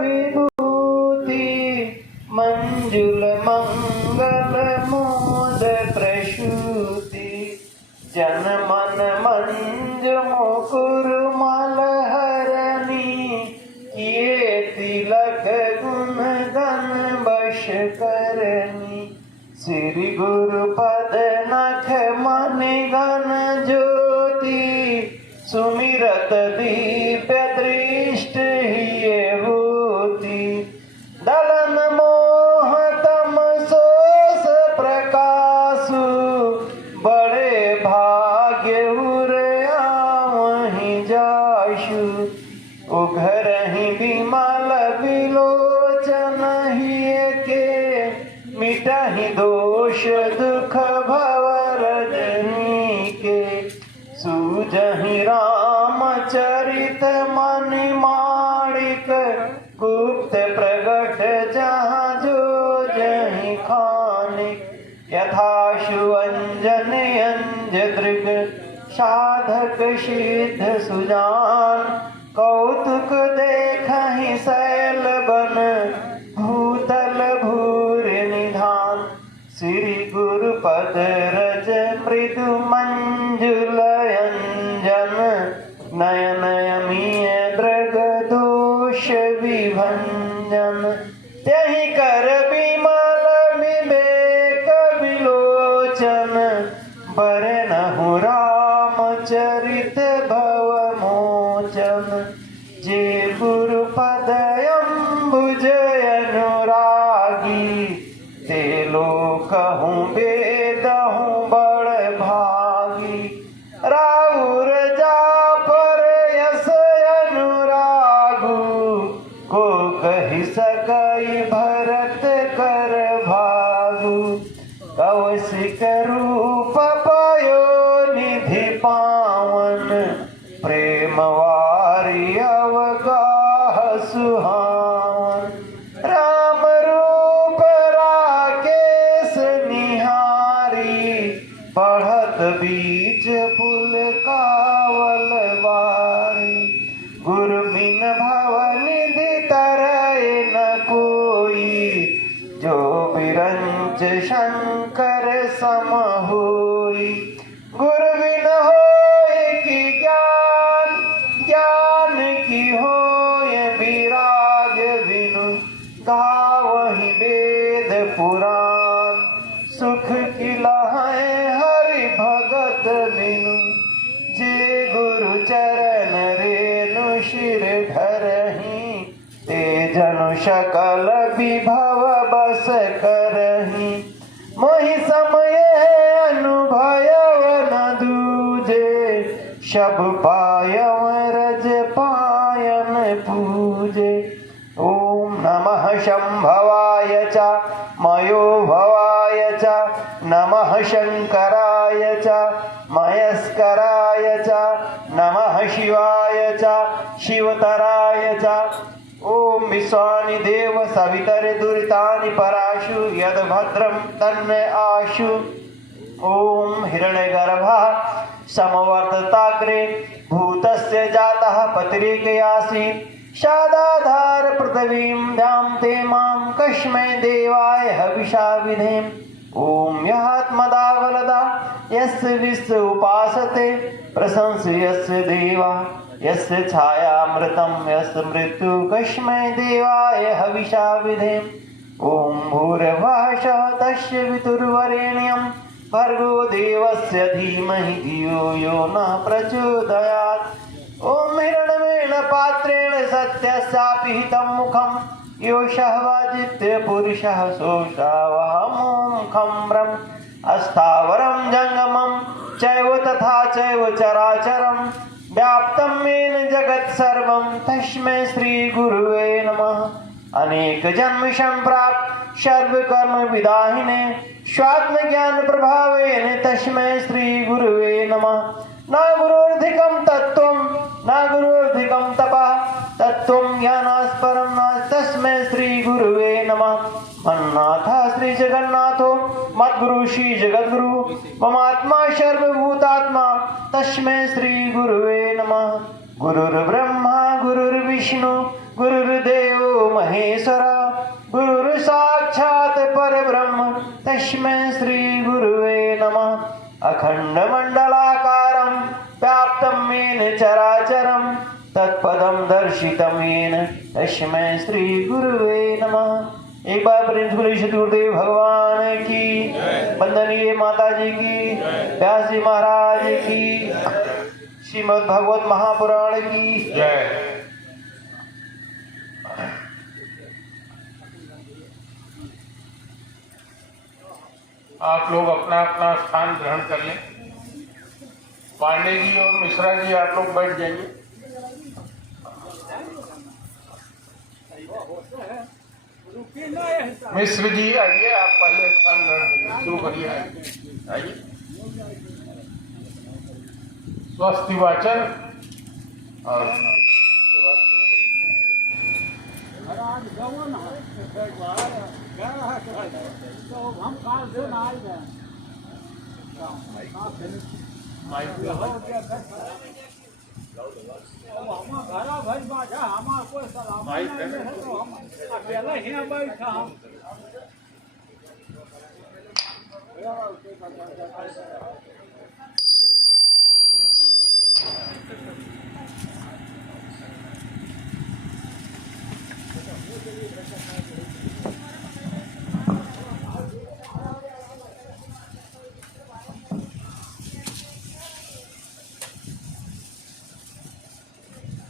विभूति मंजुल मंगल मोद प्रसूति जन मन मंज मुकुर मलहरणी किए तिलक गुण गण बश करनी श्री गुरुपद नख मणि गण ज्योति सुमिरत दीप्य दृष्ट ही होती दलन मोह तम सोस प्रकाशु बड़े भाग्य उरया वहीं जाशु उघरहि विमल विलोचन हिय के मिटहि दोष दुख भव रजनी के सूझहि रामचरित मणि माणिक गुप्त प्रगट जहाँ जो जहि खानिक यथाशु अंजन अंज दृग साधक सिद्ध सुजान कौतुक देखहि शैल बन भूतल भूर निधान श्री गुरुपद रज मृदु मंजुल अंजन नयन अमीय दृग दोष विभंजन त्यहि कर विमल विवेक विलोचन बरनहु रामचरित भव मोचन जे गुरुपद अम्बुज अनुरागी ते लोकहु वेदहु बड़ भागी राउर जापर यस अनुरागु को कहि सकई भरत कर भागु कौशिक रूप पयो निधि पावन प्रेम वारी अवगाह सुहावन राम रूप राकेश निहारी बढ़त बीच पुल कावल वारी गुरु बिन भव निधि तरय न कोई जो बिरंच शंकर सम होई गुरु बिन होय कि ज्ञान ज्ञान की होय विराग बिनु गावहि वेद पुराण सुख की लहै हरि भगत बिनु जे गुरु चरण रेणु शिर धरहि ते जनु सकल विभव बस करहि मोहि समय अनुभव न दूजे शब पायव रज पायन पूजे ओम नमः शंभवाय च मयो भवाय च नमः शंकराय च मयस्कराय च नमः शिवाय च शिवतराय च ओम विश्वानि देव सवितरे दुरितानि पराशु यद भद्रं तन्मे आशु ओम हिरण्यगर्भः समवर्तताग्रे भूतस्य जातः पतिरेकयासीत् शादाधार पृथ्वीं द्यां ते मां कस्मै देवाय हविषा विधेम ओम यहात्मदावलदा यस्य विश्व उपासते प्रशंस यस्य देवा यस्य छायामृतं यस्य मृत्यु कस्मै देवाय हविषा विधेम ओम भूर्भुवः तस्य वितुर्वरेण्यं भर्गो देवस्य धीमहि धियो यो न प्रचोदयात् ओम हिरण्येन पात्रेण सत्यस्यापिहितं मुखं यो शहवाजित्य पुरुषः सोऽशावहं खम्रम् अस्थावरं जंगमं चैव तथा चैव चराचरं व्याप्तं येन जगत् सर्वं तस्मै श्री गुरुवे नमः अनेक जन्म संप्राप्त सर्व कर्म विदाहिने स्वात्म ज्ञान प्रभावेन तस्मै श्री गुरुवे नमः न गुरुर्धिकं तत्त्वं न गुरुर्धिकं तपः तत्त्वं ज्ञानास्परं नास्ति तस्मै श्री गुरुवे नमः मन्नाथ श्री जगन्नाथो मद्गुरु श्री जगद्गुरु ममात्मा सर्वभूतात्मा तस्मै श्री गुरुवे नमः गुरुर्ब्रह्मा गुरुर्विष्णु गुरुर्देवो महेश्वर गुरुर् साक्षात् परब्रह्म तस्मै श्री गुरुवे नमः। अखण्डमण्डलाकारं व्याप्तं येन चराचरं तत्पदं दर्शितं येन तस्मै श्री गुरुवे नमः। एक बार प्रिंस गुरुदेव भगवान की, वंदनीय माता जी की, व्यास जी महाराज की, श्रीमद् भागवत महापुराण की जय। आप लोग अपना अपना स्थान ग्रहण कर लें। पांडे जी और मिश्रा जी आप लोग बैठ जाइए। मिश्र जी आइए, आप पहले स्थान ग्रहण शुरू करिए। आइए, स्वस्ति वाचन और शुरुआत शुरू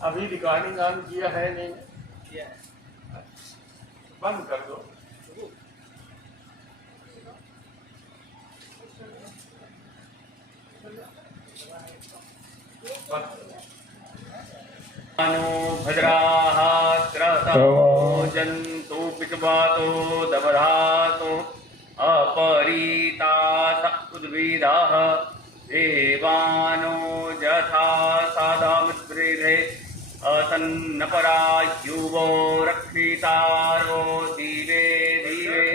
अभी रिकॉर्डिंग ऑन किया है नहीं? बंद कर दो। भद्राः त्रसो जन्तु पिचवातो दवधातो अपरीताः उद्भिदाः देवानो यथा सादामित्रिधे असन्नपरा युवो रक्षितारो दिवे दिवे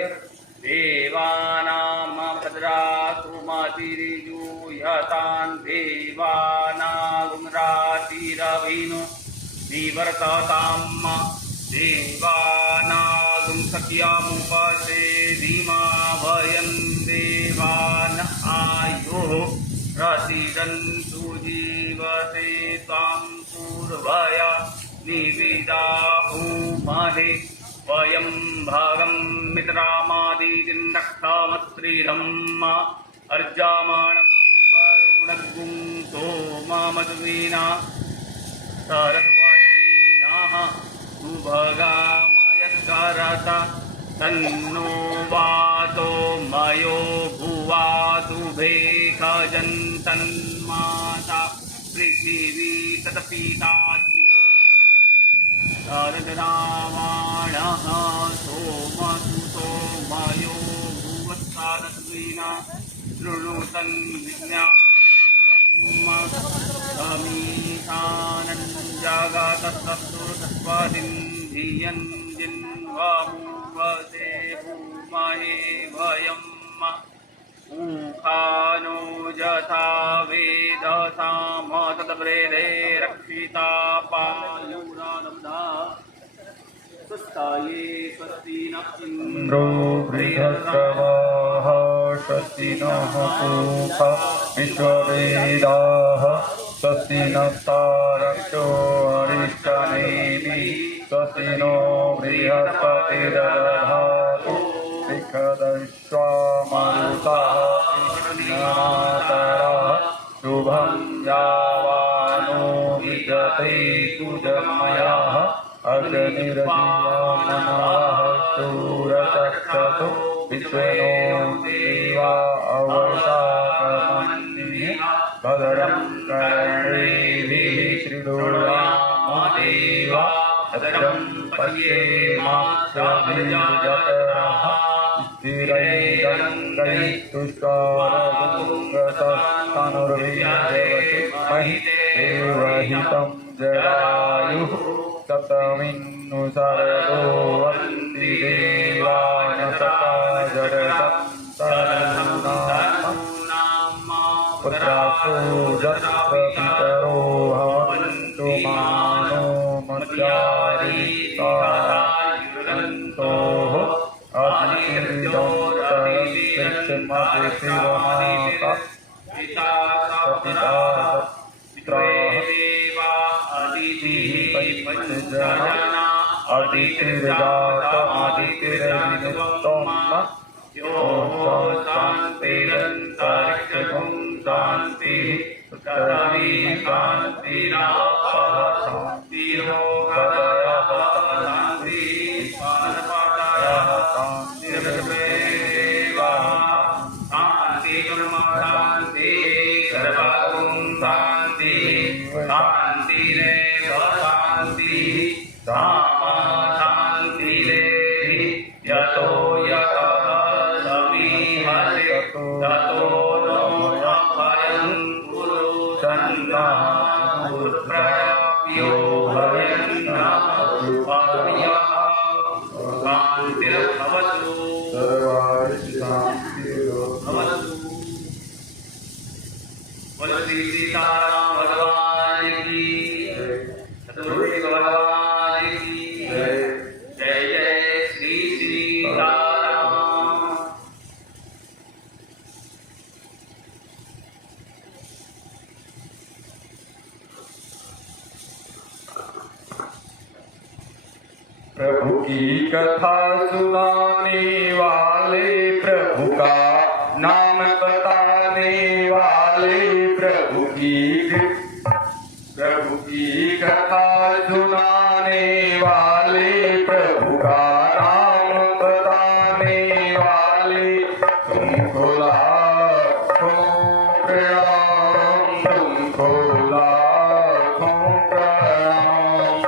देवानां भद्रासु मातिरियूयतान् देवानागुंरातिरभिनो निवर्तताम् देवानागुं सख्यामुपसे धीमा वयं देवान् आयुः प्रसीदन्तु जीवसे त्वां पूर्वया निविदाहुमहे वयं भागं मित्रामादितिन्दक्षामत्रिधम् अर्जामाणं वरुणगुं सोममद्वीना सरस्वतीनाः सुभगामयस्करत तन्नो वातो मयो भुवातु भेखजन्तन्माता पृथिवी तत्पिता शारदरावाणः सोमसुतो मयो भुवत्सादत्वीना शृणुतन् विज्ञानमीशानं जगतस्तुतस्वादिं धियं जिन्वामुवसे भूमहे वयम् ऊखानो यथा वेदसाम तद्वृधे रक्षिता पायुरादब्धा स्वस्ताये स्वस्ति न इन्द्रो बृहस्रवाः स्वस्ति नः पूषा विश्ववेदाः स्वस्ति नस्तारक्षो अरिष्टनेमिः स्वस्ति नो बृहस्पतिर्दधातु शिखदश्वामरुतः नातरः शुभं यावानो विजते पूजमयाः अग्निर्जीवामनः शूरचक्षतु विश्वनो देवा अवसागमन्ये भद्रं कर्णेभिः श्रीदुर्गामदेवा भद्रं पश्येमाक्षभिर्जतरः स्थिरैरङ्गैस्तुष्टारगुङ्गतस्तनुर्विजयति महि देवहितं जरायुः सप्तमिन्नु सरदो वन्ति देवान सखा जडतं पुत्रासु यत्र पितरो भवन्तु मानो मद्यारीता मदितिर्माता पिता सपिता देवा अदितिः पंचजना अदितिर्जातमदितिर्विनुत्तम यो शान्तिरन्तरिक्षं शान्तिः तदवि शान्तिरापः शान्तिरोगदयः शान्तिः पानपादायः शान्तिर्वेवा शान्तिर्मशान्तिः सर्वं शान्तिः शान्तिरेव शान्तिः सामा शान्तिरेवि यतो यतः समीहते ततो नो अभयं कुरु सन्नः गुरुप्राप्यो भयन्नः अभयः शान्तिर्भवतु भवतु। बोलो श्री सीताराम भगवान की, सतगुरु भगवान की जय। जय जय श्री सीताराम। प्रभु की कथा सुनाने वाले, प्रभु का नाम बताने वाले, प्रभु की कथा सुनाने वाले, प्रभु का नाम बताने वाले, तुमको लाखों प्रणाम, तुमको लाखों प्रणाम।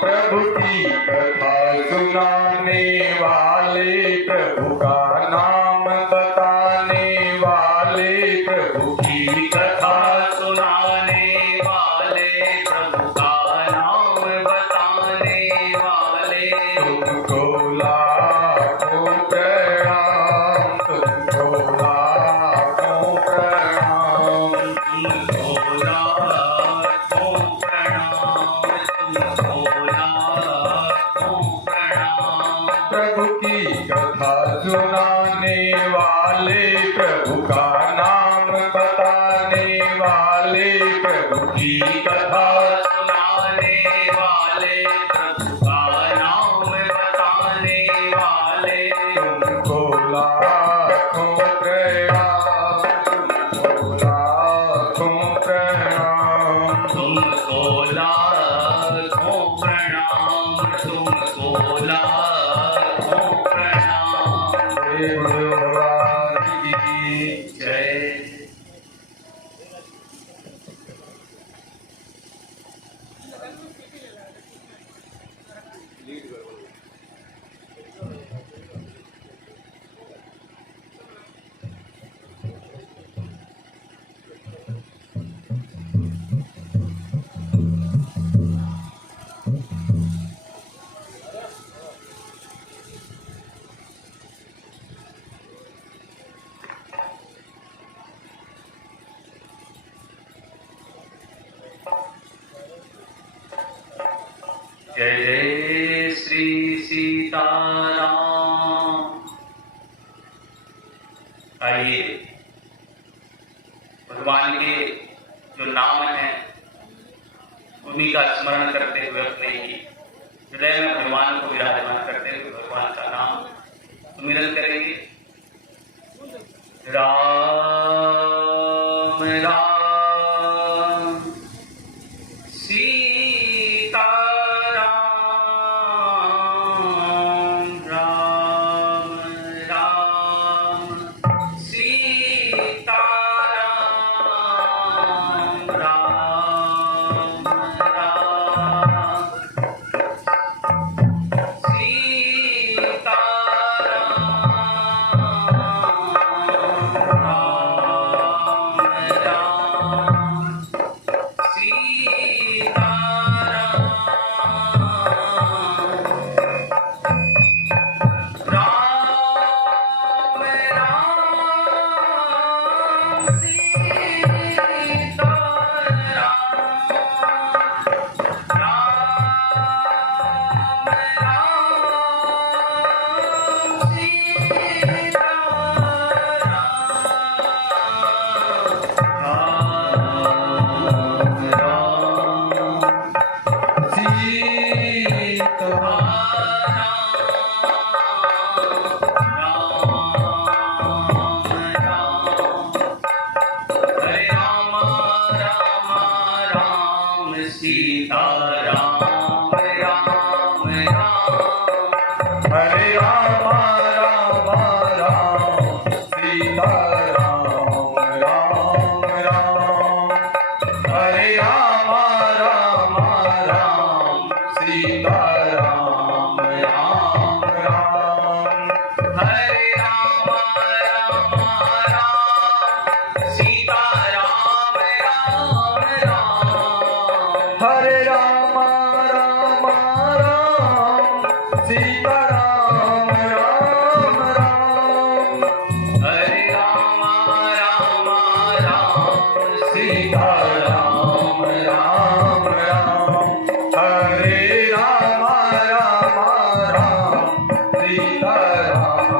प्रभु की कथा सुनाने वाले, प्रभु का नाम बताने वाले, प्रभु की कथा सुनाने वाले, प्रभु का नाम बताने वाले, तुमको लाखों प्रणाम, तुमको लाखों प्रणाम। तुमको लाखों प्रणाम, तुमको लाखों प्रणाम। प्रभु की कथा सुनाने वाले, प्रभु का नाम बताने वाले, प्रभु की कथा सुनाने वाले, प्रभु का नाम बताने वाले, तुमको लाखों प्रणाम, तुमको लाखों प्रणाम। तुमको लाखों प्रणाम, तुमको लाखों प्रणाम। जय गुरु भगवान की जय। जय जय श्री सीताराम। आइए भगवान के जो नाम हैं उन्हीं का स्मरण करते हुए अपने ही हृदय में भगवान को विराजमान करते हुए भगवान का नाम सुमिरन करेंगे। राम राम सीता राम, राम राम सीता राम, राम राम सीता राम, राम राम राम राम राम हरे राम राम राम सीता राम राम राम हरे राम राम राम सीता राम राम राम हरे राम राम राम सीता राम राम राम हरे राम राम राम सीता राम राम राम हरे राम राम राम सीता राम राम राम हरे राम राम राम सीता राम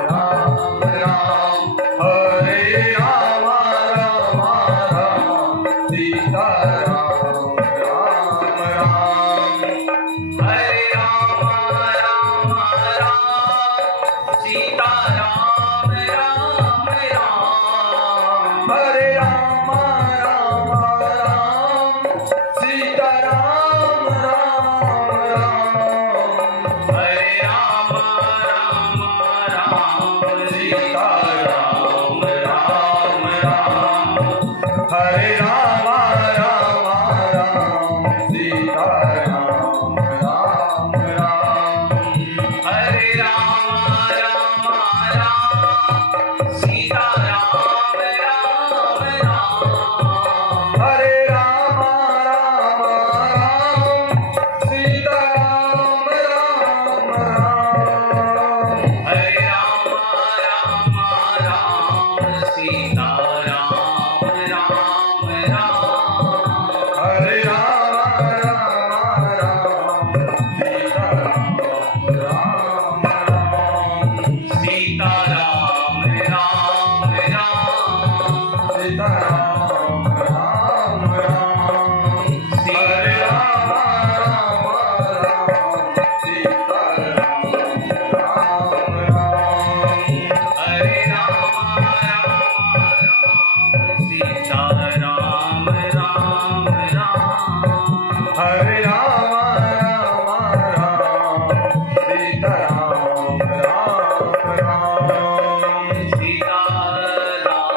राम राम हरे राम राम राम सीता राम राम राम हरे राम राम राम सीता राम राम राम हरे राम राम राम सीता राम राम राम हरे राम राम राम सीता राम राम राम हरे राम राम राम सीता राम राम राम हरे राम राम राम सीता राम राम राम हरे राम राम राम सीता राम राम राम हरे राम राम राम सीता राम राम राम हरे राम राम राम सीता राम राम राम सीता राम राम राम सीता राम राम राम हरे राम राम राम सीता राम राम राम हरे राम राम राम सीता राम राम राम हरे राम राम राम सीता राम राम राम सीता राम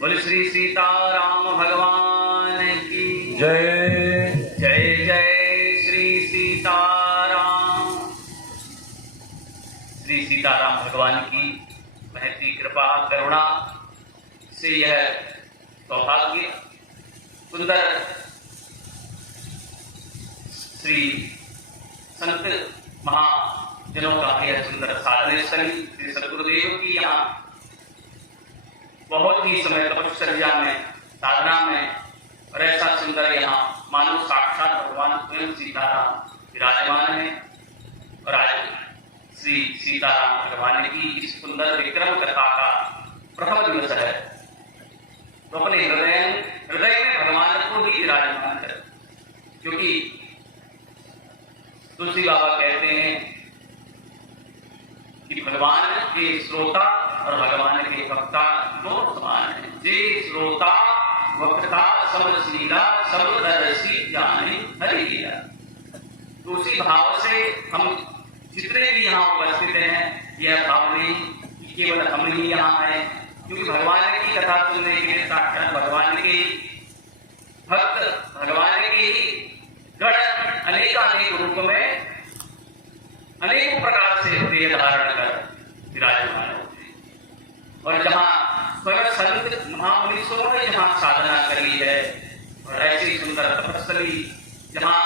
बोले श्री सीताराम भगवान की जय जय जय श्री सीताराम। श्री सीताराम भगवान की महती कृपा करुणा से यह सौभाग्य सुंदर श्री संत महाजनों का यह सुंदर साधन स्थली श्री सदगुरुदेव की यहाँ बहुत ही समय तपश्चर्या में साधना में और ऐसा सुंदर यहाँ मानो साक्षात भगवान स्वयं सीताराम विराजमान है। और आज श्री सीताराम भगवान की इस सुंदर विक्रम कथा का प्रथम दिवस है, तो अपने हृदय में भगवान को ही विराजमान कर, क्योंकि तुलसी बाबा कहते हैं कि भगवान के श्रोता और भगवान के वक्ता दोनों समान है। जे श्रोता वक्ता सब लीला सब दर्शी जाने हरि लीला। तो उसी भाव से हम जितने भी यहाँ उपस्थित हैं, यह भाव नहीं कि केवल हम ही यहाँ हैं, क्योंकि भगवान की कथा सुनने के लिए साक्षात भगवान के भक्त भगवान के ही गण अनेक रूप में अनेक प्रकार से देह धारण कर विराजमान होते हैं। और जहाँ स्वयं संत महामुनीषों ने जहाँ साधना करी है और ऐसी सुंदर तपस्थली जहाँ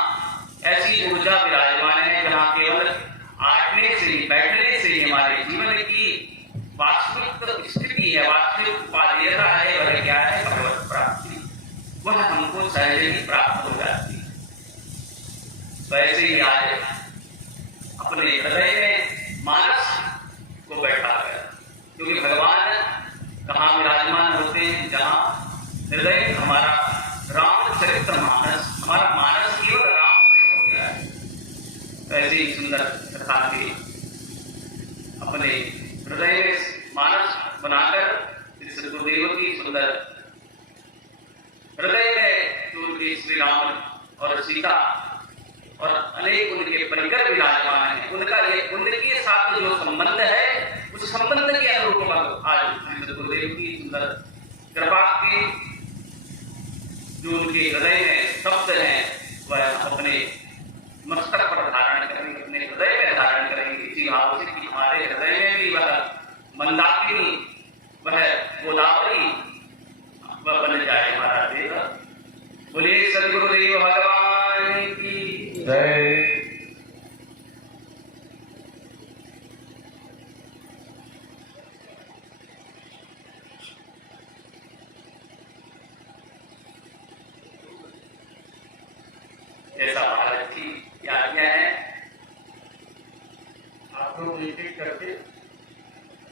ऐसी ऊर्जा विराजमान है, जहाँ केवल आटने से बैठने से हमारे जीवन की वास्तविक स्थिति है, वास्तविक उपादेयता है, वह क्या है? भगवत प्राप्ति। वह हमको सहज ही प्राप्त हो जाती है। वैसे ही आज अपने हृदय में मानस को बैठा कर, क्योंकि भगवान कहाँ विराजमान होते हैं? जहाँ हृदय हमारा रामचरित्र मानस, हमारा मानस केवल राममय हो जाए। ऐसे ही सुंदर कथा के अपने हृदय में मानस बनाकर सदगुरुदेव की सुंदर हृदय में जो उनके श्री राम और सीता और अनेक उनके परिकर विराजमान है, उनके साथ जो संबंध है उस संबंध के अनुरूप आज गुरुदेव की सुंदर कृपा के जो उनके हृदय में शब्द हैं वह अपने मस्तक पर धारण करेंगे, अपने हृदय में धारण करेंगे। इसी भाव से कि हमारे हृदय में भी वह मंदाकिनी, वह गोदावरी वह बन जाए हमारा देव। बोलिए सदगुरुदेव भगवान की जय। ऐसा महाराज की आज्ञा है। आप लोग एक एक करके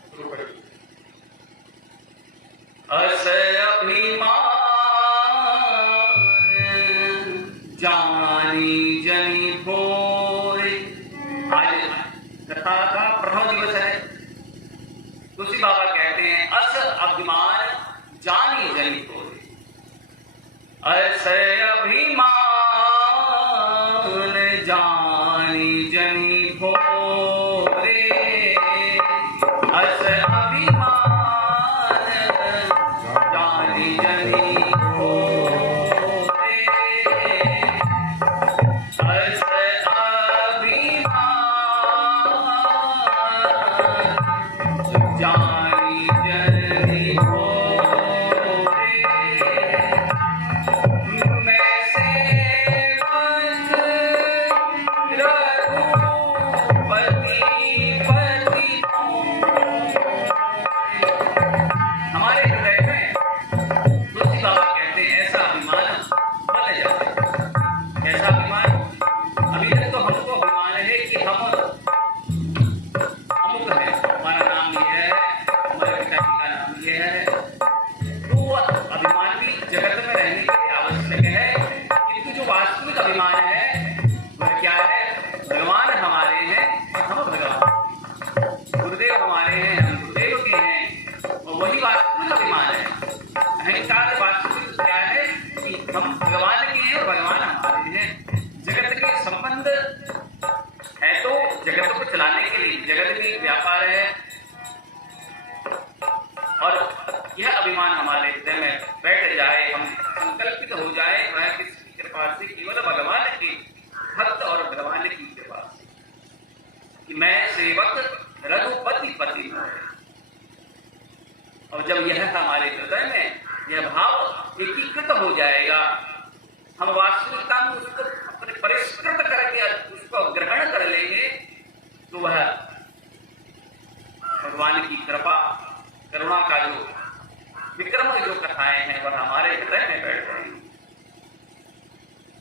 शुरू करिए। अस अभिमान जानी जनी भोर। आज कथा का प्रथम दिवस है। तुलसी बाबा कहते हैं अस अभिमान जानी जनी भोर। अस अभिमान जानी जनी भोरे। अस अभिमान जानी जनी भोरे। अस अभिमान जानी जनी भोरे। मैं सेवक रघुपति पति हमारे हृदय में तुलसी बाबा कहते हैं ऐसा अभिमान बन जाए। ऐसा अभिमान अभी तक तो हमको अभिमान है कि हम अमुक है, हमारा नाम ये है, हमारे पिताजी का नाम ये है। तो अभिमान भी जगत में रहने के लिए आवश्यक है, किंतु जो वास्तविक अभिमान है वह क्या है? भगवान हमारे हैं और हम भगवान, गुरुदेव हमारे हैं, हम गुरुदेव के हैं, और वही वास्तविक अभिमान है। अहंकार वास्तविक क्या है कि हम भगवान के हैं और भगवान हमारे हैं। जगत के संबंध है तो जगत को चलाने के लिए, जगत में व्यापार है, और यह अभिमान हमारे हृदय में बैठ जाए, हम संकल्पित हो जाए वह किसकी कृपा से? केवल भगवान के भक्त और भगवान की कृपा से कि मैं सेवक रघुपति पति हूं। और जब यह हमारे हृदय में यह भाव एकीकृत हो जाएगा, हम वास्तविकता में उसको अपने परिष्कृत करके उसको ग्रहण कर लेंगे, तो वह भगवान की कृपा करुणा का जो विक्रम जो कथाएं हैं वह हमारे हृदय में बैठ जाएंगी।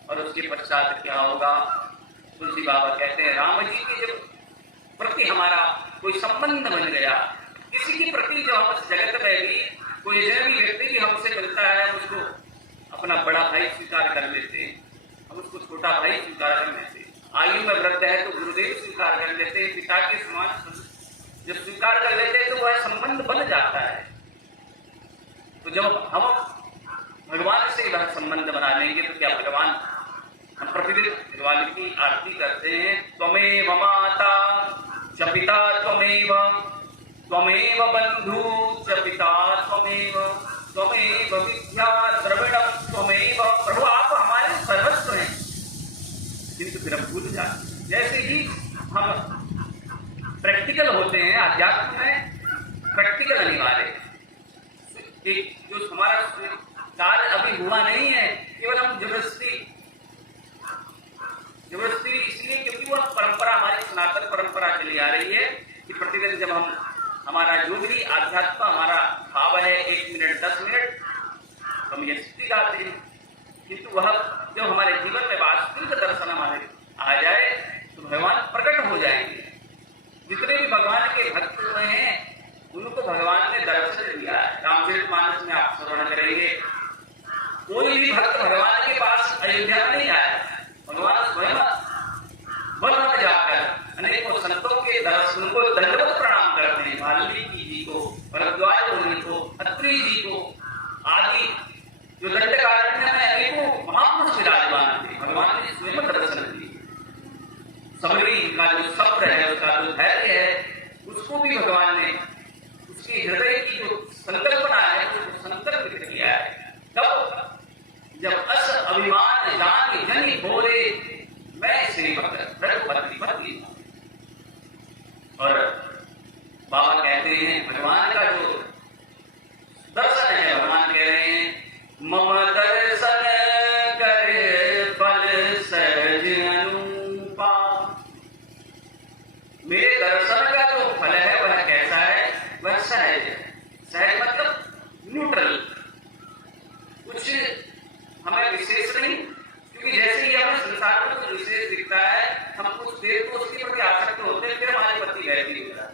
और उसके पश्चात क्या होगा? तुलसी बाबा कहते हैं राम जी के जब प्रति हमारा कोई संबंध बन गया, किसी के प्रति जो हम इस जगत में भी कोई जो भी व्यक्ति भी हमसे मिलता है उसको अपना बड़ा भाई स्वीकार कर लेते हैं, हम उसको छोटा भाई स्वीकार कर लेते हैं। आयु में वृद्ध है तो गुरुदेव स्वीकार कर लेते हैं, पिता के समान जब स्वीकार कर लेते हैं तो वह संबंध बन जाता है। तो जब हम भगवान से वह संबंध बना लेंगे तो क्या भगवान, हम प्रतिदिन भगवान की आरती करते हैं, त्वमेव माता च पिता त्वमेव, त्वमेव बंधु च पिता त्वमेव, त्वमेव विद्या द्रविणम त्वमेव। प्रभु आप हमारे सर्वस्व हैं, किंतु फिर हम भूल जाते। जैसे ही हम प्रैक्टिकल होते हैं, अध्यात्म में प्रैक्टिकल अनिवार्य है। जो हमारा कार्य अभी हुआ नहीं है, केवल हम जबरदस्ती इसलिए क्योंकि वह परंपरा हमारी सनातन परंपरा चली आ रही है कि प्रतिदिन जब हम हमारा जो भी आध्यात्म हमारा भाव है 1 मिनट 10 मिनट हम ये स्तुति गाते हैं, किंतु वह जब हमारे जीवन में वास्तविक दर्शन हमारे आ जाए तो भगवान प्रकट हो जाएंगे। जितने भी भगवान के भक्त हुए हैं उनको भगवान ने दर्शन दिया है। रामचरितमानस में आप श्रवण करेंगे, कोई भी भक्त भगवान के पास अयोध्या में नहीं आया, भगवान स्वयं वन में जाकर अनेकों संतों के दर्शन को दंडवत प्रणाम करते हैं। वाल्मीकि जी को, भरद्वाज मुनि को, अत्रि जी को आदि जो दंडकारण्य भी भगवान ने उसके हृदय की जो संकल्पना है वो संकल्प किया है। तब जब अस अभिमान जान जन बोले मैं सेवक रघुपति। और बाबा कहते हैं भगवान का जो दर्शन है, भगवान कह रहे हैं मम दर्शन कर फल सहज अनुपा। मेरे दर्शन का जो फल है वह कैसा है? वह सहज है। सहज मतलब न्यूट्रल, कुछ हमें विशेष नहीं, क्योंकि जैसे ही हमें संसार में कुछ विशेष दिखता है हम कुछ देर को उसके प्रति आसक्त होते हैं, फिर हमारी पत्नी रहती है।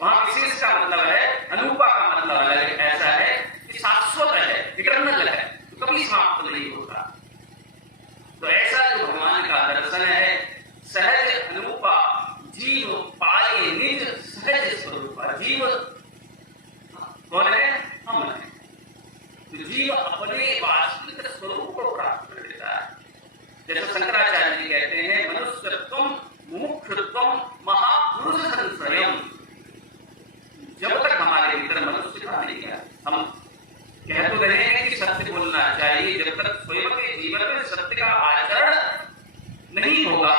वहां विशेष का मतलब है, अनुपा का मतलब है ऐसा है कि शाश्वत है, इटर्नल है, तो कभी समाप्त नहीं होता। तो ऐसा जो भगवान का दर्शन है, सहज अनुपा जीव पाए निज सहज स्वरूप। जीव कौन है? हम है। तो जीव अपने वास्तविक स्वरूप को प्राप्त कर देता है। जैसे शंकराचार्य जी कहते हैं मनुष्यत्वम मुमुक्षुत्वम महापुरुष संश्रयम। जब तक हमारे भीतर मनुष्यता नहीं है, हम कह तो रहे हैं कि सत्य बोलना चाहिए, जब तक स्वयं के जीवन में सत्य का आचरण नहीं होगा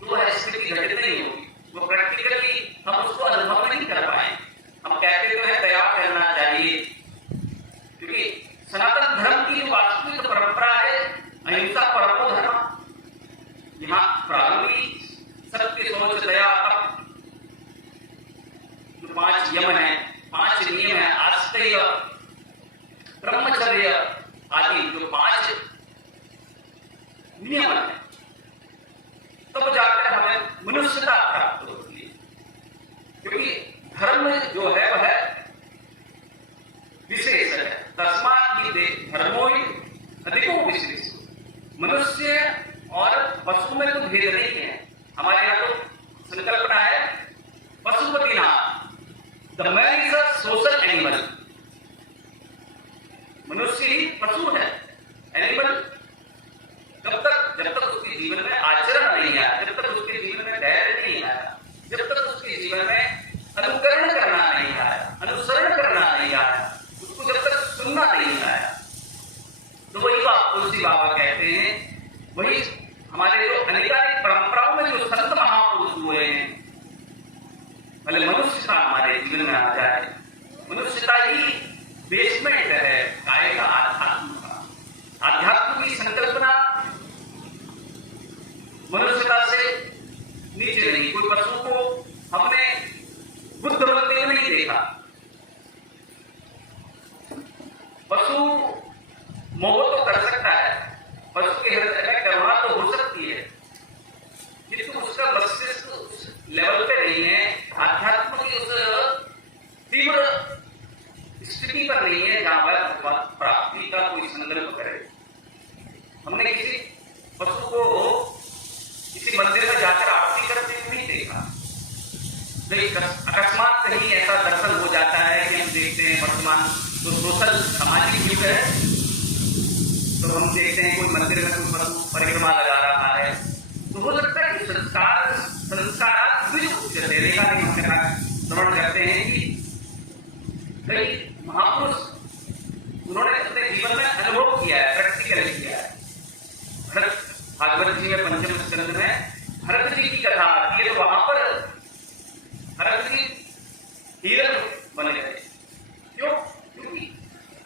तो वह स्थिति घटित नहीं होगी, वो प्रैक्टिकली हम उसको अनुभव नहीं कर पाए। हम कहते तो है दया करना चाहिए, क्योंकि सनातन धर्म की जो वास्तविक परंपरा है अहिंसा परमो धर्म। यहाँ प्रारंभिक सत्य सोच दया तप जो 5 यम है, 5 नियम है, आस्तेय ब्रह्मचर्य आदि जो 5 नियम है, तब जाकर हमें मनुष्यता प्राप्त होती है। क्योंकि धर्म जो है वह विशेष है। तस्मात् ही धर्मो ही अधिको विशेष। मनुष्य और पशु में तो भेद नहीं है। हमारे यहाँ तो संकल्पना है पशुपति नाम, the man is a social animal. मनुष्य ही पशु है, एनिमल। जब तक उसके जीवन में आचरण नहीं आया, जब तक उसके जीवन में धैर्य नहीं आया, जब तक उसके जीवन में अनुकरण करना नहीं आया, अनुसरण करना नहीं आया, उसको जब तक सुनना नहीं आया, तो वही बात तुलसी बाबा कहते हैं, वही हमारे जो अनेकानेक परंपराओं में जो संत महापुरुष हुए हैं, भले मनुष्यता हमारे जीवन में आ जाए। मनुष्यता ही बेसमेंट है काय का, आध्यात्म का। आध्यात्म की संकल्पना मनुष्यता से नीचे नहीं। कोई पशु को हमने बुद्ध बनते हुए नहीं देखा। पशु मोह तो कर सकता है, पशु के हृदय में करुणा तो हो सकती है, किंतु उसका मस्तिष्क उस लेवल पे नहीं है, आध्यात्म की उस तीव्र स्थिति पर नहीं है जहां वह प्राप्ति का कोई संकल्प करे। हमने किसी पशु को किसी मंदिर में जाकर आरती करते हुए नहीं देखा। अकस्मात कहीं ऐसा दर्शन हो जाता है कि हम देखते हैं वर्तमान तो सोशल सामाजिक युग है, तो हम देखते हैं कोई मंदिर में कोई पशु परिक्रमा लगा रहा है, तो हो सकता है कि संस्कार देने का नहीं हमने श्रवण करते हैं कि कई महापुरुष उन्होंने अपने जीवन में अनुभव किया है, प्रैक्टिकल किया है। भरत भागवत जी में पंचम स्कंद में भरत जी की कथा आती है, तो वहां पर भरत जी हीरन बने गए। क्यों? क्योंकि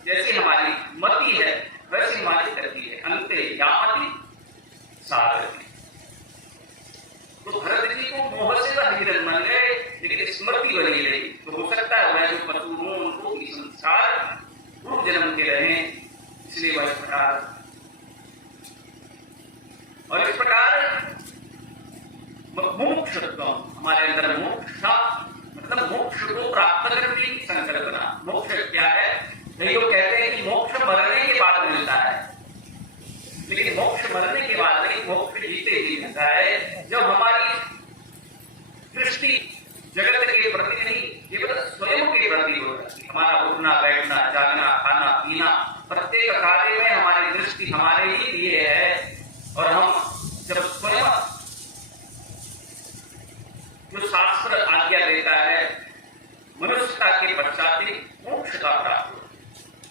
जैसी हमारी मति है वैसी हमारी गति है, अंते यामति सारथि। तो भरत जी को मोह से वह हीरन बन गए, लेकिन स्मृति बनी रही। तो हो सकता है वह जो पशु हों उनको संसार पूर्व जन्म के रहे, इसलिए वह इस प्रकार। और इस प्रकार मोक्ष हमारे अंदर मोक्ष मतलब मोक्ष को प्राप्त करने की संकल्पना। मोक्ष क्या है? कई लोग कहते हैं कि मोक्ष मरने के बाद मिलता है, लेकिन मोक्ष मरने के बाद नहीं, मोक्ष जीते ही मिलता है। जब हमारी दृष्टि जगत के प्रति नहीं केवल स्वयं के प्रति हो जाती है, हमारा उठना बैठना जागना खाना पीना प्रत्येक कार्य में हमारी दृष्टि हमारे ही लिए है, और हम जब स्वयं जो शास्त्र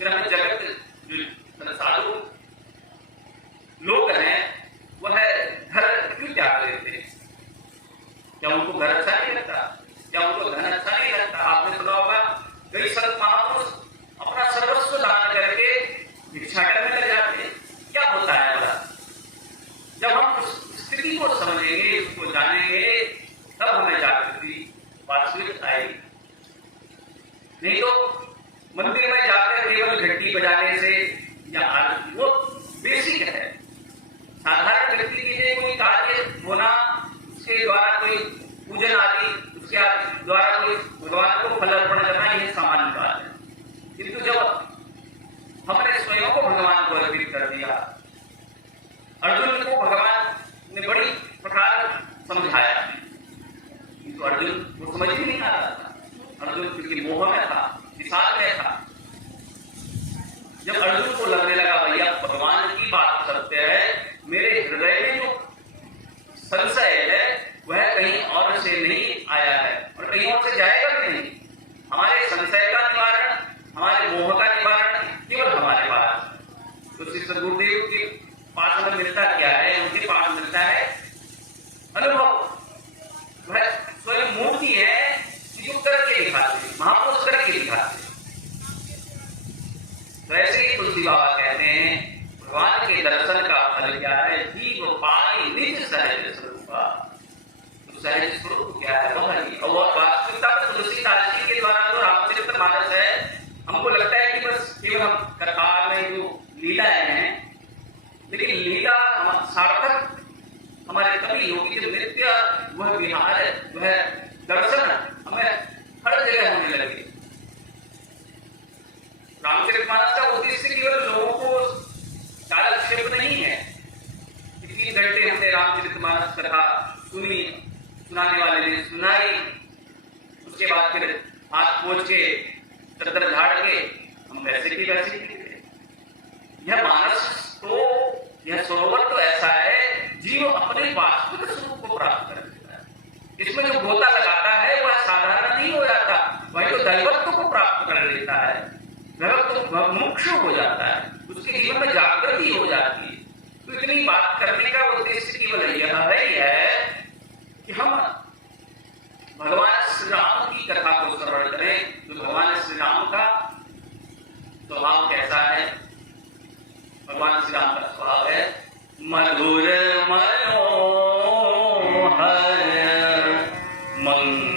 फिर हमें जगत जो साधु लोग हैं वह घर क्यों त्याग देते हैं? क्या उनको घर अच्छा नहीं लगता? क्या उनको धन अच्छा नहीं लगता? आपने सुना होगा कई संत महापुरुष अपना सर्वस्व दान करके भिक्षा करने लग जाते हैं। क्या होता है बोला? जब हम उस स्थिति को समझेंगे, उसको जानेंगे, तब हमें जागृति वास्तविक आएगी। नहीं तो मंदिर में जाकर केवल घंटी बजाने से या वो बेसिक है। साधारण व्यक्ति के लिए कोई कार्य होना, उसके द्वारा कोई पूजन आदि, उसके द्वारा कोई भगवान को फल अर्पण करना, यह सामान्य बात है। किंतु जब हमने स्वयं को भगवान को अर्पित कर दिया, अर्जुन को भगवान ने बड़ी प्रकार समझाया, तो अर्जुन को समझ ही नहीं आ रहा था। अर्जुन क्योंकि मोह में था, विषाद में था। जब अर्जुन को लगने लगा भैया भगवान की बात करते हैं, मेरे हृदय में जो संशय है वह कहीं और से नहीं आया है और कहीं और से जाएगा भी नहीं। हमारे संशय का निवारण, हमारे मोह का निवारण केवल हमारे पास। तो श्री सद्गुरुदेव के पास में मिलता क्या है? उनके पास मिलता है अनुभव। वह स्वयं मूर्ति है जो करके दिखाते, महापुरुष करके दिखाते। तो ऐसे ही तुलसी बाबा कहते हैं भगवान के दर्शन का फल क्या है? जीव पाई निज सहज स्वरूपा। तो सहज स्वरूप क्या है? वह नहीं। और वास्तविकता में तुलसीदास जी के द्वारा जो रामचरितमानस है, हमको लगता है कि बस केवल हम कथा में जो लीलाएं हैं, लेकिन लीला सार्थक हमारे कवि योगी जो नृत्य, वह विहार, वह दर्शन हमें हर जगह होने लगे। रामचरितमानस का उद्देश्य केवल लोगों को कालक्षेप नहीं है। 3 घंटे हमने रामचरितमानस कथा सुनी, सुनाने वाले ने सुनाई, उसके बाद फिर हाथ पोंछ के चद्दर झाड़ के हम वैसे की वैसे ही गए। यह मानस तो, यह सरोवर तो ऐसा है जीव अपने वास्तविक स्वरूप को प्राप्त कर लेता है। इसमें जो गोता लगाता है वह साधारण नहीं हो जाता, वह तो दैवत्व को प्राप्त कर लेता है, वह तो मोक्ष हो जाता है, उसके जीवन में जागृति हो जाती है। तो इतनी बात करने का उद्देश्य केवल यह है कि हम भगवान श्री राम की कथा को श्रवण करें। तो भगवान श्री राम का स्वभाव कैसा है? भगवान श्री राम का स्वभाव है मधुर मनोहर मंगलकारी।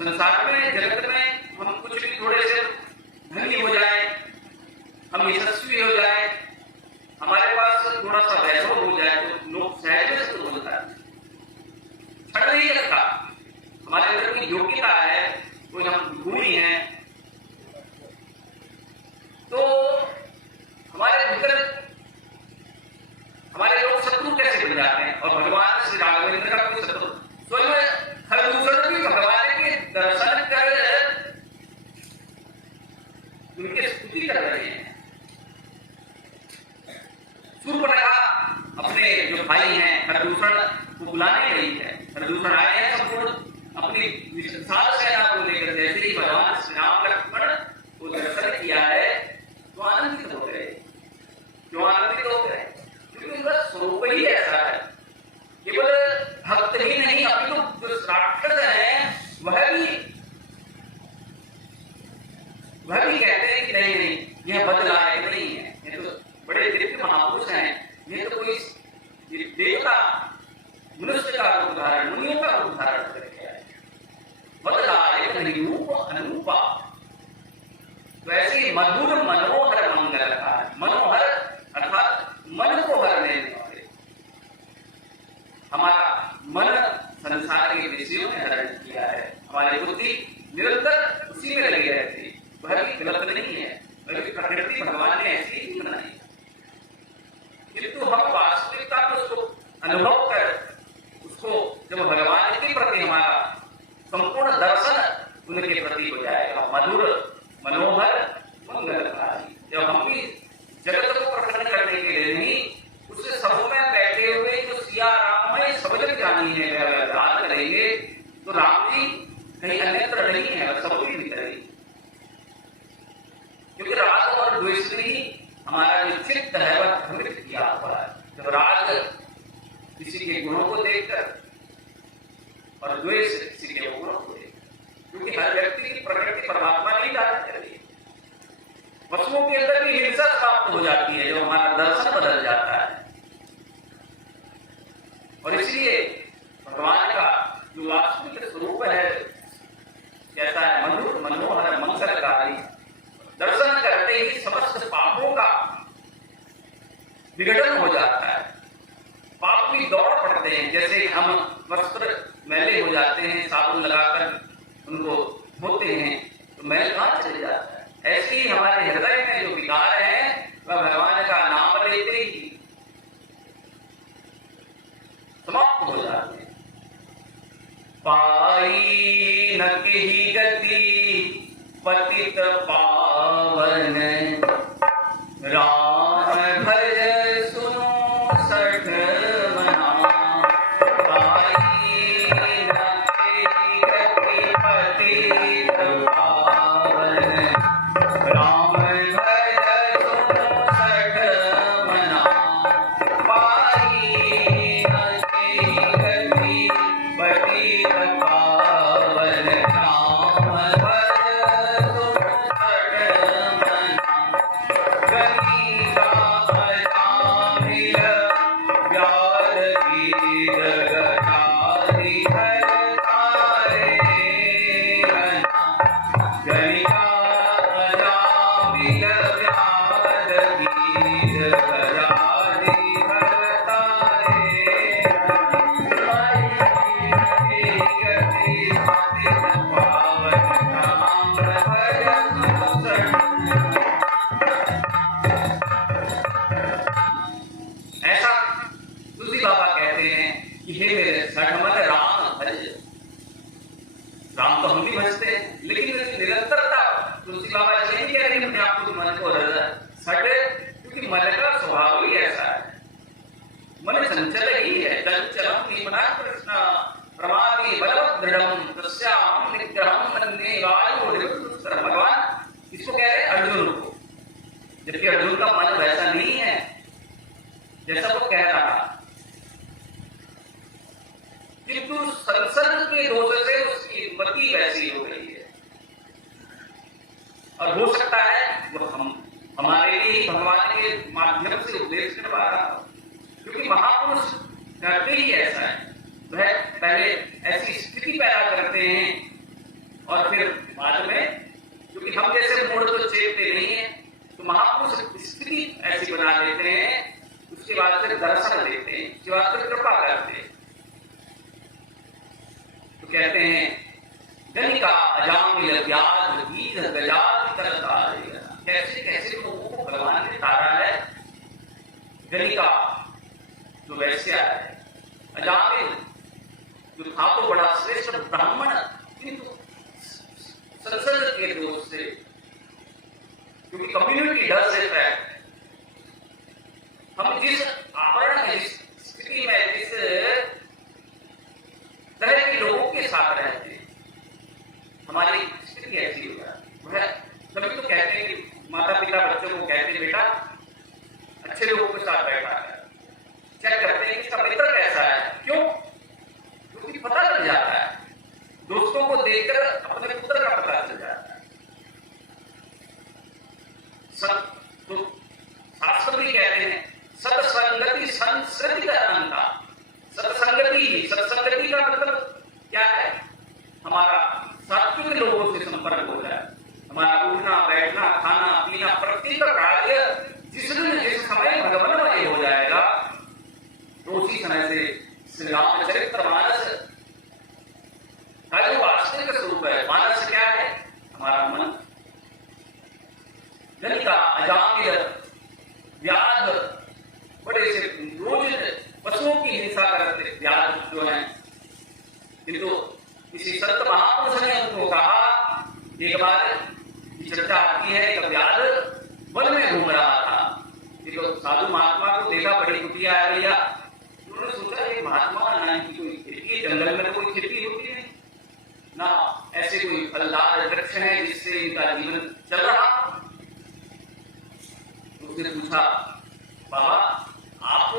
संसार में, जगत में हम कुछ भी थोड़े से धनी हो जाए, हम यशस्वी हो जाए, हमारे पास थोड़ा सा वैभव हो जाए तो लोग सहज से बोलता है, छड़ नहीं रखा। हमारे अंदर की योग्यता है, कोई हम गुणी हैं, नहीं रूप अनुरूपा। तो ऐसे मधुर मनोहर मंगल का मनोहर अर्थात मन को हरने वाले। हमारा मन संसार के विषयों में हरण किया है, हमारी बुद्धि निरंतर उसी में लगी रहती है। वह भी गलत नहीं है, बल्कि प्रकृति भगवान ने ऐसी ही बनाई। किंतु हम वास्तविकता को उसको अनुभव कर उसको जब भगवान के प्रति हमारा संपूर्ण दर्शन उनके प्रति हो जाएगा, मधुर मनोहर मंगलकारी। जब हम भी जगत को प्रकट करने के लिए नहीं, उससे सब में बैठे हुए जो सिया राम में सब जग जानी है याद करेंगे, तो राम जी कहीं अन्यत्र नहीं है, वह सब भी भीतर ही। क्योंकि राग और द्वेष ने ही हमारा जो चित्त है वह भ्रमित किया हुआ है। जब राग किसी के गुणों को देखकर और द्वेष किसी के गुणों को देखकर, क्योंकि हर व्यक्ति की प्रकृति परमात्मा नहीं जाना चाहिए। वस्तुओं के अंदर भी हिंसा प्राप्त हो जाती है जब हमारा दर्शन बदल जाता है। और इसलिए भगवान का जो वास्तविक स्वरूप है कहता है मधुर मनोहर मंगलकारी। दर्शन करते ही समस्त पापों का विघटन हो जाता है, पाप भी दौड़ पड़ते हैं। जैसे हम वस्त्र मैले हो जाते हैं, साबुन लगाकर उनको धोते हैं तो मैल कहां चले जाता है। ऐसे ही हमारे हृदय में जो विकार है वह भगवान का नाम लेते ही समाप्त हो जाते हैं। पाई न की गति पतित पावन, राम भज सुनो सठ मना। पाई न की गति पतित पावन, राम भज सुनो सठ मना। पाई न की गति पतित पावन, राम भज राम तो हम भी भजते हैं, लेकिन निरंतरता तुलसी बाबा ऐसे नहीं कह रहे अपने आप को मन को सटे, क्योंकि मन का स्वभाव ही ऐसा है। मन चंचल ही है, चंचलम निमना कृष्ण प्रमादी बलवत् दृढ़म तस्याम निग्रहम वन्दे वायुर्निरुद्धं। भगवान इसको कह रहे अर्जुन को, जबकि अर्जुन का मन वैसा नहीं है जैसा वो कह रहा था। किंतु संसर्ग के दोष से उसकी मति वैसी हो गई है। और हो सकता है वो हमारे लिए भगवान के माध्यम से उपदेश करवा रहा, क्योंकि महापुरुष करते ही ऐसा है। वह पहले ऐसी स्थिति पैदा करते हैं और फिर बाद में, क्योंकि हम जैसे मूड तो चेपते नहीं है, तो महापुरुष स्थिति ऐसी बना देते हैं, उसके बाद फिर दर्शन देते हैं, उसके बाद फिर कृपा करते हैं। कहते हैं गणिका अजामिल व्याध बीज गजाति करता रहेगा। कैसे कैसे लोगों को भगवान ने तारा है। गणिका जो वैश्या है, अजामिल जो था तो बड़ा श्रेष्ठ ब्राह्मण, किंतु संसर्ग के दोष से, क्योंकि कम्युनिटी डज इफेक्ट। हम जिस आवरण में, जिस स्थिति में, जिस तरह के लोगों के साथ रहते हैं, हमारी स्थिति ऐसी हो जाती। वह सभी तो कहते हैं कि माता पिता बच्चों को कहते हैं बेटा अच्छे लोगों के साथ बैठा है, चेक करते हैं कि इसका मित्र कैसा है। क्यों? क्योंकि पता चल जाता है, दोस्तों को देखकर अपने पुत्र का पता चल जाता है। तो शास्त्र भी कहते हैं सत्संगति संस्कृति का अंता। सत्संगति का मतलब क्या है? हमारा सात्विक लोगों का जो वास्तविक स्वरूप है। मानस क्या है? हमारा मन। जनिका अजामिल व्याध, बड़े से रोज पशुओं की हिंसा करते व्याध जो है, किंतु किसी संत महापुरुष ने उनको कहा, एक बार की चर्चा आती है, एक व्याध वन में घूम रहा था, तो साधु महात्मा को देखा, बड़ी कुटिया है भैया। उन्होंने सोचा ये महात्मा ना की कोई खेती, जंगल में तो कोई खेती होती नहीं ना, ऐसे कोई फलदार वृक्ष है जिससे इनका जीवन चल रहा। उसने पूछा, बाबा आप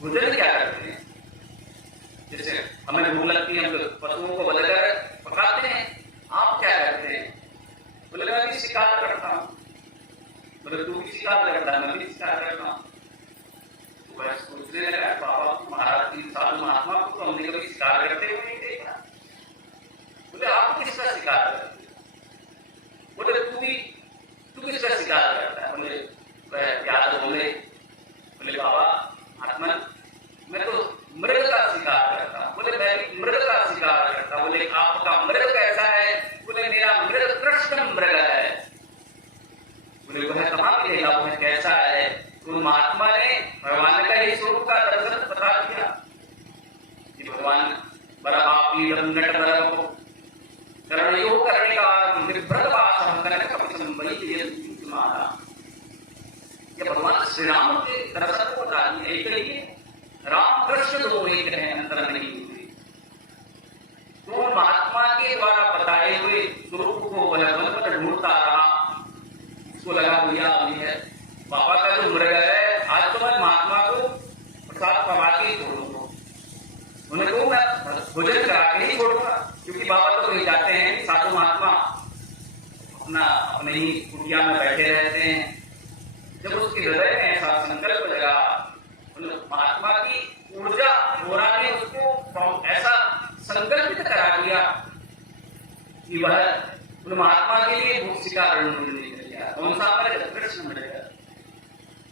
भोजन क्या करते हैं? जैसे हमें भूख लगती है, हम तो पशुओं को बदलकर पकाते हैं, आप क्या करते हैं? बोले मैं भी शिकार करता हूँ। बोले तू भी शिकार करता है? मैं भी शिकार करता हूँ। तो वह सोचने लगा, बाबा महाराज जी साधु महात्मा को तो हमने कभी शिकार करते हुए नहीं देखा। बोले आप किसका शिकार करते? बोले तू किसका शिकार करता है? बोले वह याद बोले बाबा महात्मन मैं तो मृग का शिकार करता। बोले मैं भी मृग का शिकार करता। बोले आपका मृग कैसा है? बोले मेरा मृग कृष्ण मृग है। बोले वह कहाँ मिलेगा, वह कैसा है? तो महात्मा ने भगवान का ही स्वरूप का दर्शन बता दिया कि भगवान बरापापी नट बरप करणयो करने का निर्भ्रतवासम कनक कपिसंबली तुम्हारा। ये भगवान श्री राम के दर्शन को बता दिया। एक ही राम कृष्ण दो एक है, अंतर नहीं हुए। तो महात्मा के द्वारा बताए हुए स्वरूप को वह वन पर ढूंढता रहा। उसको लगा भैया अभी है बाबा का जो मृग है, आज तो मैं महात्मा को प्रसाद पवा के छोड़ूंगा। उन्हें कहूँ मैं भोजन करा के ही छोड़ूंगा, क्योंकि बाबा तो वही जाते हैं, साधु महात्मा अपने ही कुटिया में बैठे रहते हैं। जब उसके हृदय में ऐसा संकल्प लगा, महात्मा की ऊर्जा मोरा ने उसको ऐसा संकल्पित करा दिया कि वह उन महात्मा के लिए भूख शिकार ढूंढने निकल गया। कौन सा मृग? कृष्ण मृग।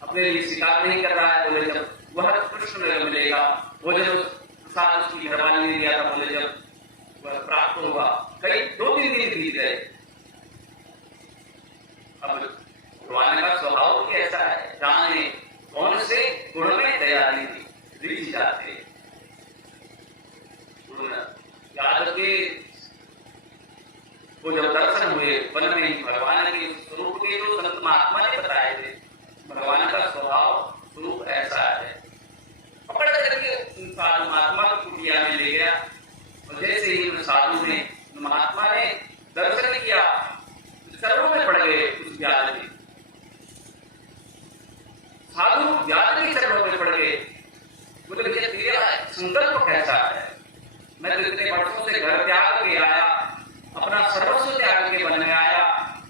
अपने लिए शिकार नहीं कर रहा है। बोले जब वह कृष्ण मृग मिलेगा, वो जब प्रसाद उसकी घरवाली ने दिया था, बोले जब वह प्राप्त होगा, कई 2-3 दिन बीत गए। अब भगवान का स्वभाव भी ऐसा है, जाने कौन से गुण में तैयारी रिझ जाते। याद के वो जब दर्शन हुए वन में भगवान के स्वरूप के, जो संत महात्मा ने बताए थे, भगवान का स्वभाव स्वरूप ऐसा है। पकड़ करके साधु महात्मा की कुटिया में ले गया, और जैसे ही साधु ने महात्मा ने दर्शन किया, चरणों में पड़ गए उस व्याध के। साधु व्याध के चरणों में पड़ गए। बोले भैया तेरा संकल्प कैसा है? मैं तो इतने वर्षों से घर त्याग के आया, अपना सर्वस्व त्याग के बनने आया,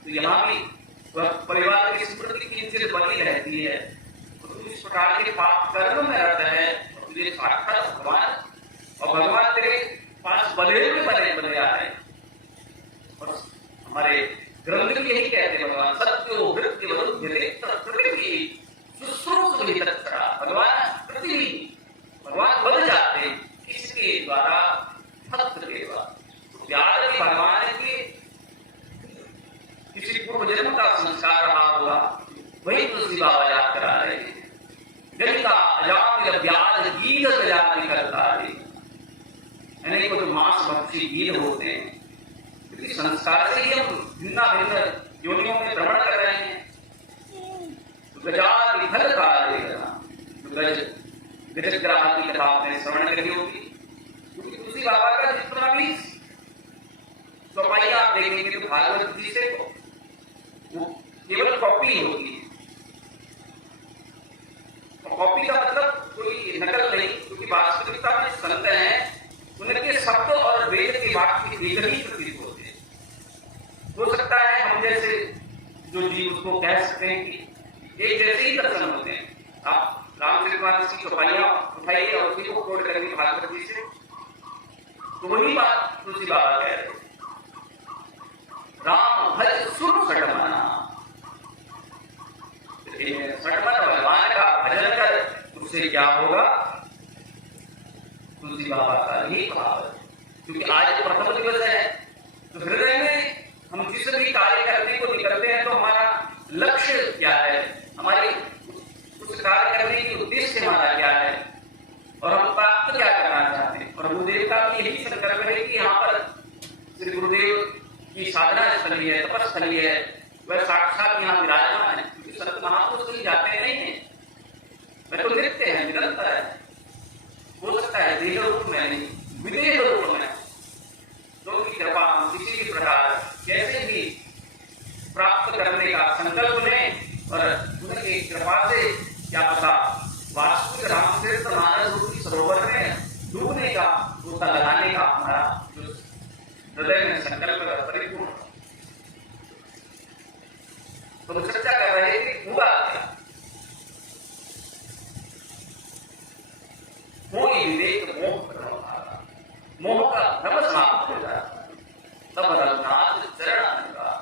तो यहाँ भी परिवार की स्मृति किंचित बनी रहती है। तो इस प्रकार के पाप कर्म में रहता है, और तुझे साक्षात भगवान, और भगवान तेरे पास बले में बने आ रहे। और हमारे ग्रंथ में यही कहते हैं, भगवान सत्यो वृत्ति वरुद्ध भगवान पृथ्वी, भगवान बन जाते किसके द्वारा? भक्त के द्वारा। व्याध के भगवान के किसी पूर्व जन्म का संस्कार रहा होगा, वही तुलसी बाबा याद करा रहे हैं। गीता अजामिल व्याध गीत जाति करता है, यानी को जो मांस भक्षी गीत होते हैं, क्योंकि संस्कार से ही हम भिन्न भिन्न योनियों में भ्रमण कर रहे हैं। गजाद विफल कार्य गजग्राह की कथा आपने श्रवण करी होगी, क्योंकि तुलसी बाबा का जितना भी चौपाई आप देखेंगे तो भागवत जी से वो केवल कॉपी होती है। कॉपी का मतलब कोई नकल नहीं, क्योंकि वास्तविकता में संत हैं, उनके शब्द और वेद के वाक्य एक ही प्रतीत होते हैं। हो सकता है हम जैसे जो जीव उसको कह सकते हैं कि एक जैसे ही दर्शन होते हैं। आप रामचरितमानस की चौपाइयां उठाइए और उसी को कोट करेंगे भागवत जी से, तो वही बात तुलसी बाबा कह रहे हैं, राम भज सुन सटमना। सटमन भगवान का भजन कर, उससे क्या होगा? तुलसी बाबा का ही भाव है। क्योंकि आज प्रथम दिवस है, तो हृदय में हम जिस भी कार्य करने को निकलते हैं तो हमारा लक्ष्य क्या है, हमारी उस कार्य करने की उद्देश्य हमारा क्या है और हम प्राप्त क्या करना चाहते हैं। और गुरुदेव का भी यही संकल्प है कि यहाँ पर श्री गुरुदेव की साधना स्थली है, तपस्थली है, वह साक्षात यहाँ विराजमान है। क्योंकि संत महापुरुष कहीं जाते नहीं है, वह तो नृत्य है, निरंतर है, हो सकता है देह रूप में नहीं, विदेह रूप में। तो की कृपा हम किसी भी प्रकार कैसे भी प्राप्त करने का संकल्प लें और उनकी कृपा से क्या पता वास्तविक रामचरित मानस रूपी सरोवर में डूबने का, गोता लगाने का हमारा जो हृदय में संकल्प परिपूर्ण। तो चर्चा कर रहे कि हुआ क्या, मोह विवेक मोह का भ्रम समाप्त हो जाता, तब रघुनाथ चरण अनुराग।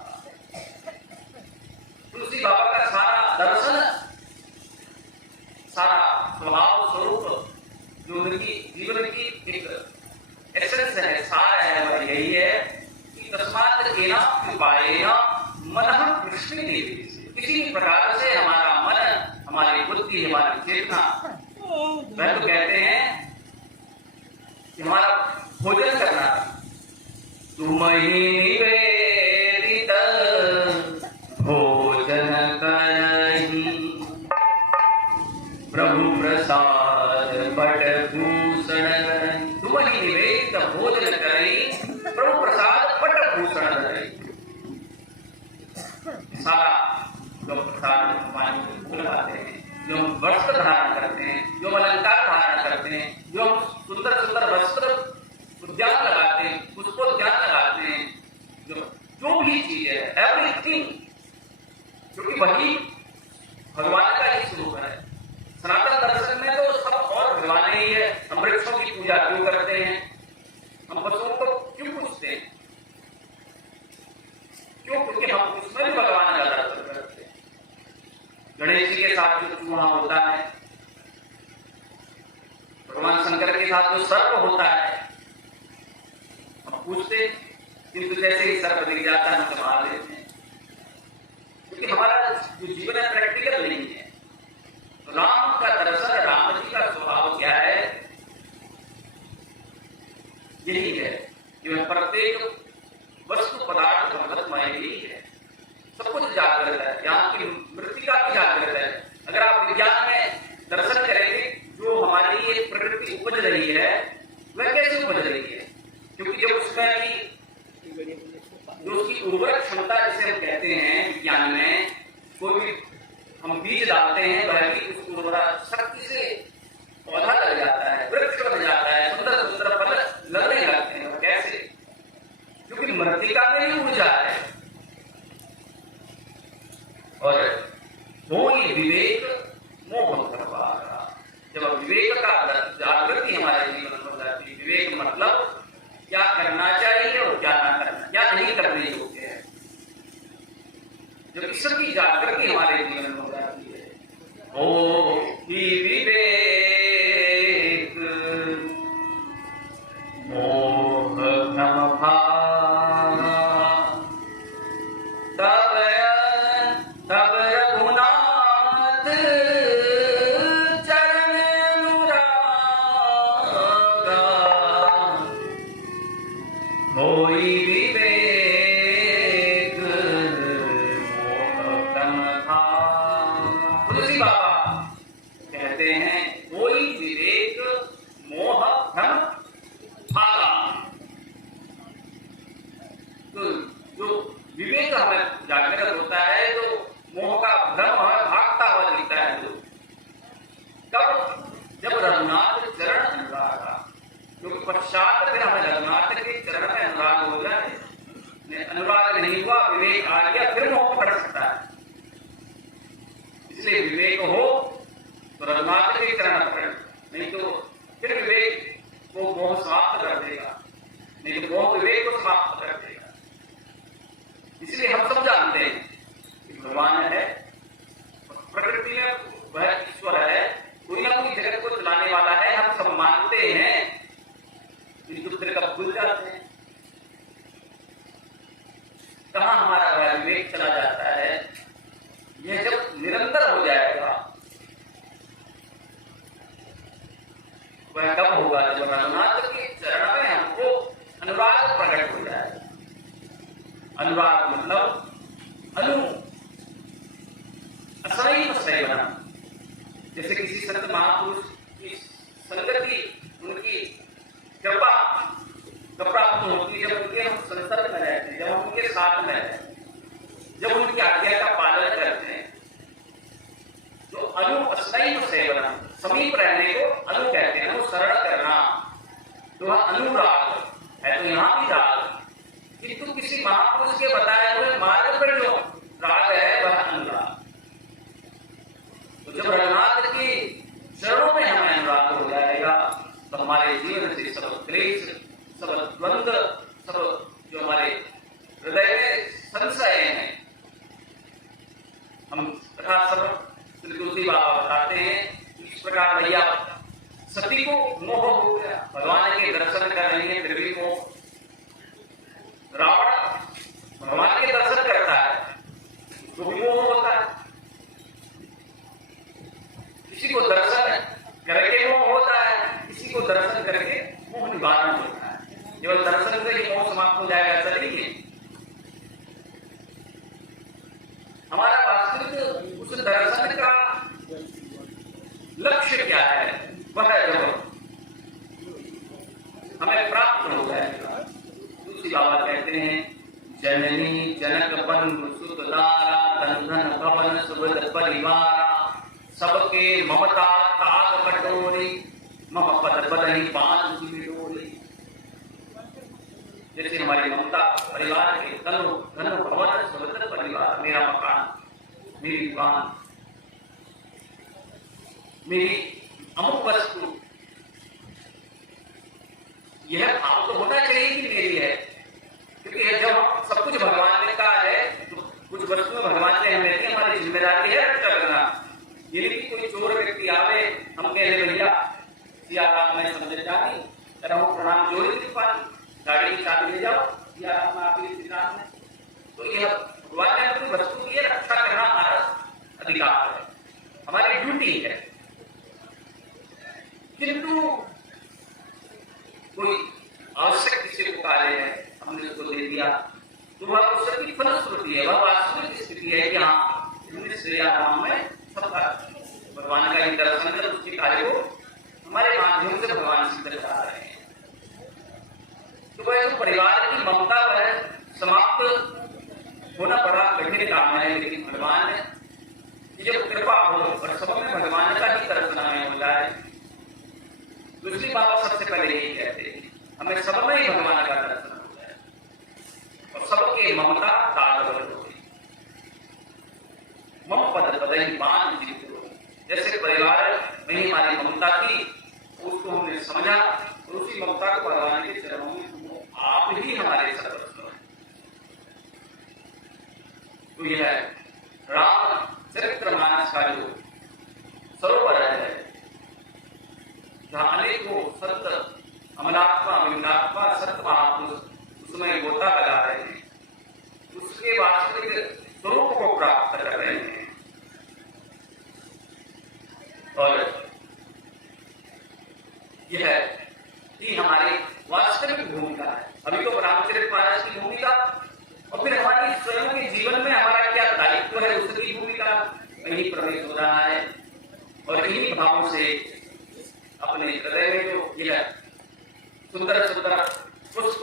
तुलसी बाबा का सारा दर्शन, सारा स्वभाव स्वरूप जो उनकी जीवन की एक एसेंस है, सार है, वह यही है कि तस्मात् केन कृपायेन मनः कृष्ण देवी। किसी भी प्रकार से हमारा मन, हमारी बुद्धि, हमारी चेतना, वह तो कहते हैं कि हमारा भोजन करना, तुम्हीं निवेदित भोजन करहि, प्रभु प्रसाद पट भूषण करहि। तुम्हीं निवेदित भोजन करहि, प्रभु प्रसाद पट भूषण करहि। सारा जो प्रसाद फूल खाते हैं, जो हम वस्त्र धारण करते हैं, जो अलंकार धारण करते हैं, जो हम सुंदर सुंदर वस्त्र उद्यान लगाते हैं, पुष्पोद्यान लगाते हैं, जो भी चीज है, एवरीथिंग, क्योंकि वही भगवान का ही स्वरूप है। सनातन दर्शन में तो सब और भगवान ही है। हम वृक्षों की पूजा क्यों करते हैं, हम पशुओं को क्यों पूजते हैं, क्यों? क्योंकि हम उसमें भी भगवान का दर्शन करते हैं। गणेश जी के साथ जो चूहा होता है, भगवान शंकर के साथ जो सर्प होता है, हम पूछते, किंतु जैसे ही सर्प दिख जाता है हम मार देते हैं, क्योंकि हमारा जो जीवन है प्रैक्टिकल नहीं है। राम का दर्शन, राम जी का स्वभाव क्या है, यही है कि वह प्रत्येक वस्तु पदार्थ भगवतमय ही है, सब कुछ जागृत है, यहाँ की मृतिका भी जागृत है। अगर आप विज्ञान में दर्शन करेंगे, जो हमारी ये प्रकृति उपज रही है, वह कैसे उपज रही है, क्योंकि जब उसमें भी जो उसकी उर्वरक क्षमता जिसे हम कहते हैं विज्ञान में, कोई भी हम बीज डालते हैं, वह भी उस उर्वरक शक्ति से पौधा लग जाता है, वृक्ष बन जाता है, सुंदर सुंदर फल लगने लगते हैं। कैसे? क्योंकि मृतिका में ही ऊर्जा है। और मोहि विवेक मोह करवारा, जब विवेक का जागृति हमारे जीवन में हो जाती है, विवेक मतलब क्या करना चाहिए और क्या ना करना, क्या नहीं करने योग्य है, जब ईश्वर की जागृति हमारे जीवन में हो जाती है। ओ ही विवेक मोह भ्रम भावा, तब रघुनाथ चरण अनुरागा, होई विवेक मोह भ्रम भावा। तुलसी बाबा कहते हैं कोई विवेक मोह भ्रम भागा। तो जो विवेक हमें जागृत होता है, तो मोह का भ्रम हमें भागता हुआ दिखता है। कब? जब रघुनाथ चरण अनुरागा, क्योंकि पश्चात फिर हमें रघुनाथ के चरण में अनुराग हो जाए। अनुराग नहीं हुआ, विवेक आ गया, फिर मोह पकड़ सकता है। इसलिए विवेक हो तो रघुनाथ के चरण पकड़, नहीं तो फिर विवेक को मोह समाप्त कर देगा, नहीं तो मोह विवेक को समाप्त कर देगा। इसलिए हम सब जानते हैं कि भगवान है, प्रकृति में वह ईश्वर है, कोई ना कोई जगत को चलाने वाला है, हम सब मानते हैं, किंतु फिर कब भूल जाते कहाँ हमारा वह विवेक चला जाता है। यह जब निरंतर हो जाएगा, वह कब होगा जब रघुनाथ के चरण में हमको अनुराग प्रकट हो जाए। अनुराग मतलब अनु असमय बना। जैसे किसी संत महापुरुष की संगति, उनकी कृपा प्राप्त होती है, जब उनके हम संसर्ग में रहते हैं, जब हम उनके साथ में रहते हैं, जब उनकी आज्ञा का पालन करते हैं, तो अनु असमय सेवना, समीप रहने को अनु कहते हैं। अनुसरण करना तो वह अनुराग है। तो यहाँ भी राग, किंतु किसी महापुरुष के बताए हुए मार्ग पर जो राग है वह अनुराग। तो जब रघुनाथ की चरणों में हमें अनुराग हो जाएगा तो हमारे जीवन से सब क्लेश, सब द्वंद्व, सब जो हमारे हृदय में संशय हैं, हम तथा सब श्री तुलसी बाबा बताते हैं इस प्रकार भैया सती को मोह हो गया, भगवान के दर्शन कर रही है फिर भी मोह। रावण भगवान के दर्शन करता है तो भी मोह होता है। किसी को दर्शन करके मोह होता है, किसी को दर्शन करके मोह निवारण होता है। केवल दर्शन से ही मोह समाप्त हो जाएगा ऐसा नहीं है। हमारा वास्तविक उस दर्शन का लक्ष्य क्या है, वह जब हमें प्राप्त हो जाएगा। दूसरी बाबा कहते हैं जननी जनक बंधु सुत दारा कंधन भवन सुबद परिवारा सबके ममता ताग बटोरी मम पद बदही बांध बिडोरी। जैसे हमारी ममता परिवार के धन भवन सुबद परिवार, मेरा मकान, मेरी दुकान, मेरी अमुक वस्तु, यह भाव तो होना चाहिए कि मेरी है। क्योंकि जब सब कुछ भगवान ने कहा है तो कुछ वस्तुएं भगवान ने हमें दी, हमारी जिम्मेदारी है रक्षा करना। ये नहीं कोई चोर व्यक्ति आवे हम कह भैया सियाराम में समझ जानी तरह प्रणाम चोरी की पानी, गाड़ी की चाबी ले जाओ सियाराम आपकी सिद्धांत में। तो यह भगवान ने अपनी वस्तु की रक्षा करना हमारा अधिकार है, हमारी ड्यूटी है। किंतु कोई आवश्यक किसी को कार्य है, हमने उसको दे दिया तो वह उसकी फलश्रुति है, वह वास्तविक स्थिति है कि हाँ श्रेयाराम में सबका भगवान का ही दर्शन कर उसके कार्य को हमारे माध्यम से भगवान सिद्ध करा रहे हैं। तो वह जो परिवार की ममता वह समाप्त होना बड़ा कठिन काम है, लेकिन भगवान ने जब कृपा हो और सब में भगवान का ही दर्शन हमें हो जाए। दूसरी बात सबसे पहले यही कहते हैं हमें सब में ही भगवान का दर्शन हो जाए और सबके ममता ताग बटोरी मम पद बदही बांध बिडोरी। जैसे परिवार में ही हमारी ममता थी, उसको हमने समझा और उसी ममता को भगवान के चरणों में आप ही हमारे सर्वस्व हैं। तो यह राम चरित्रमानस का जो सरोवर है, जहाँ अनेकों संत अमलात्मा विमलात्मा संत महापुरुष उसमें गोता लगा रहे हैं, उसके वास्तविक स्वरूप को प्राप्त कर रहे हैं। और यह ही हमारी वास्तविक भूमिका है। अभी तो रामचरितमानस की भूमिका और फिर हमारी स्वयं के जीवन में हमारा क्या दायित्व है उसकी भूमिका यही प्रवेश हो रहा है। और इन्हीं भावों से अपने हृदय में जो यह सुंदर सुंदर पुष्प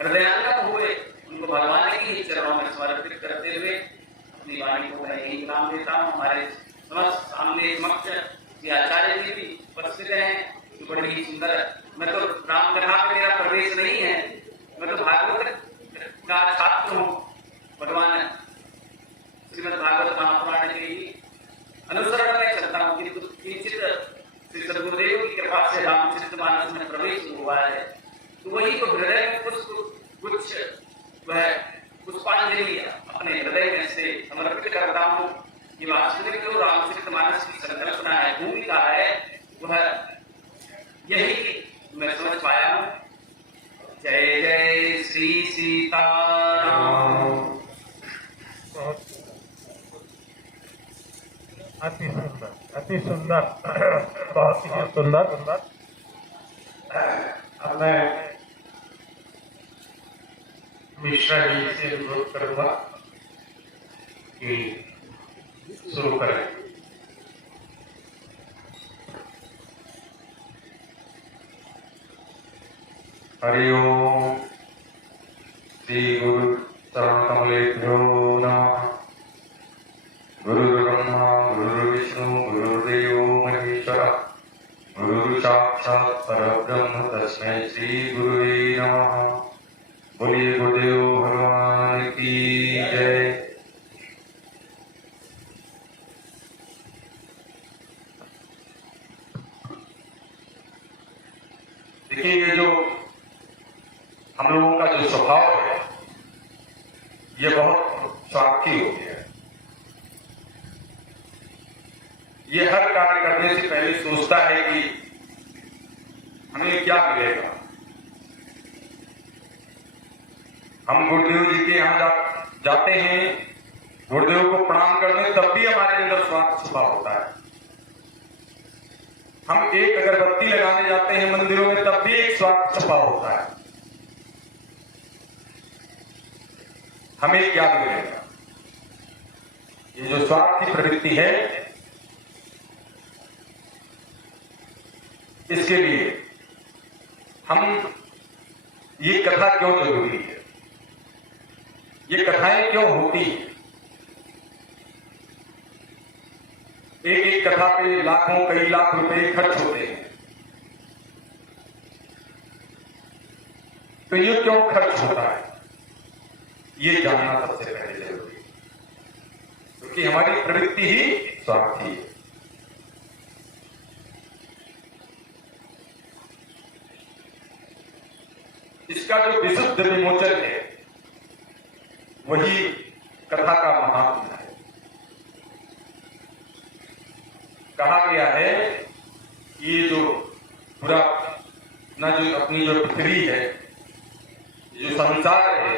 हृदयांगम हुए उनको भगवान के ही चरणों में समर्पित करते हुए अपनी वाणी को मैं यही नाम देता हूँ। हमारे समस्त सामने समक्ष ये आचार्य जी भी उपस्थित हैं, तो बड़ी ही सुंदर। मैं तो राम कथा में मेरा प्रवेश नहीं है, मैं तो भागवत का छात्र हूँ। भगवान श्रीमद् भागवत महापुराण के ही अनुसरण में चलता हूँ, किंतु किंचित श्री सद्गुरुदेव की कृपा से रामचरितमानस में प्रवेश हुआ है। तो वही तो हृदय में कुछ वह पुष्पांजलि अपने हृदय में से समर्पित करता हूँ। ये वास्तविक जो रामचरितमानस की संकल्पना है, भूमिका है, वह यही मैं समझ पाया हूँ। जय जय श्री सीताराम। अति सुंदर बहुत ही सुंदर। अब मैं मिश्रा जी से अनुरोध करूंगा कि शुरू करें। हरि ओम श्री गुरु चरण कमलेभ्यो नमः। गुरुर्ब्रह्मा गुरुर्विष्णु गुरुर्देवो महेश्वरः गुरु साक्षात् परब्रह्म तस्मै श्री गुरुवे नमः। बोलिए गुरुदेव भगवान की जय। देखिए, ये जो हम लोगों का जो स्वभाव है ये बहुत स्वार्थी हो गया है। ये हर कार्य करने से पहले सोचता है कि हमें क्या मिलेगा। हम गुरुदेव जी के यहाँ जाते हैं, गुरुदेव को प्रणाम करने, तब भी हमारे अंदर स्वार्थ छुपा होता है। हम एक अगरबत्ती लगाने जाते हैं मंदिरों में, तब भी एक स्वार्थ छुपा होता है। हमें क्या मिलेगा? ये जो स्वार्थ की प्रवृत्ति है, इसके लिए हम ये कथा क्यों जरूरी है, ये कथाएं क्यों होती हैं? एक एक कथा पे लाखों कई लाख रुपए खर्च होते हैं, तो ये क्यों खर्च होता है, ये जानना सबसे पहले जरूरी है, क्योंकि हमारी प्रवृत्ति ही स्वार्थी है। इसका जो विशुद्ध विमोचन है वही कथा का महात्म्य है। कहा गया है ये जो पूरा ना जो अपनी जो पृथ्वी है, जो संसार है,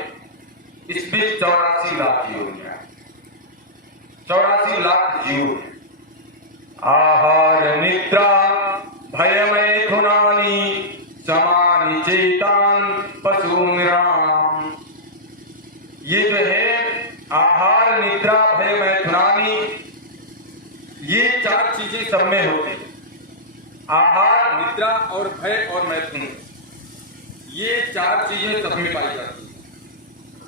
इसमें 84 लाख योनियां हैं, 84 लाख जीव हैं। आहार निद्रा भयमय खुनानी समानि चेतान पशुराम। ये जो है आहार निद्रा भय मैथुनानी, ये 4 चीजें सब में होती हैं। आहार निद्रा और भय और मैथुन, ये 4 चीजें सब में पाई जाती हैं।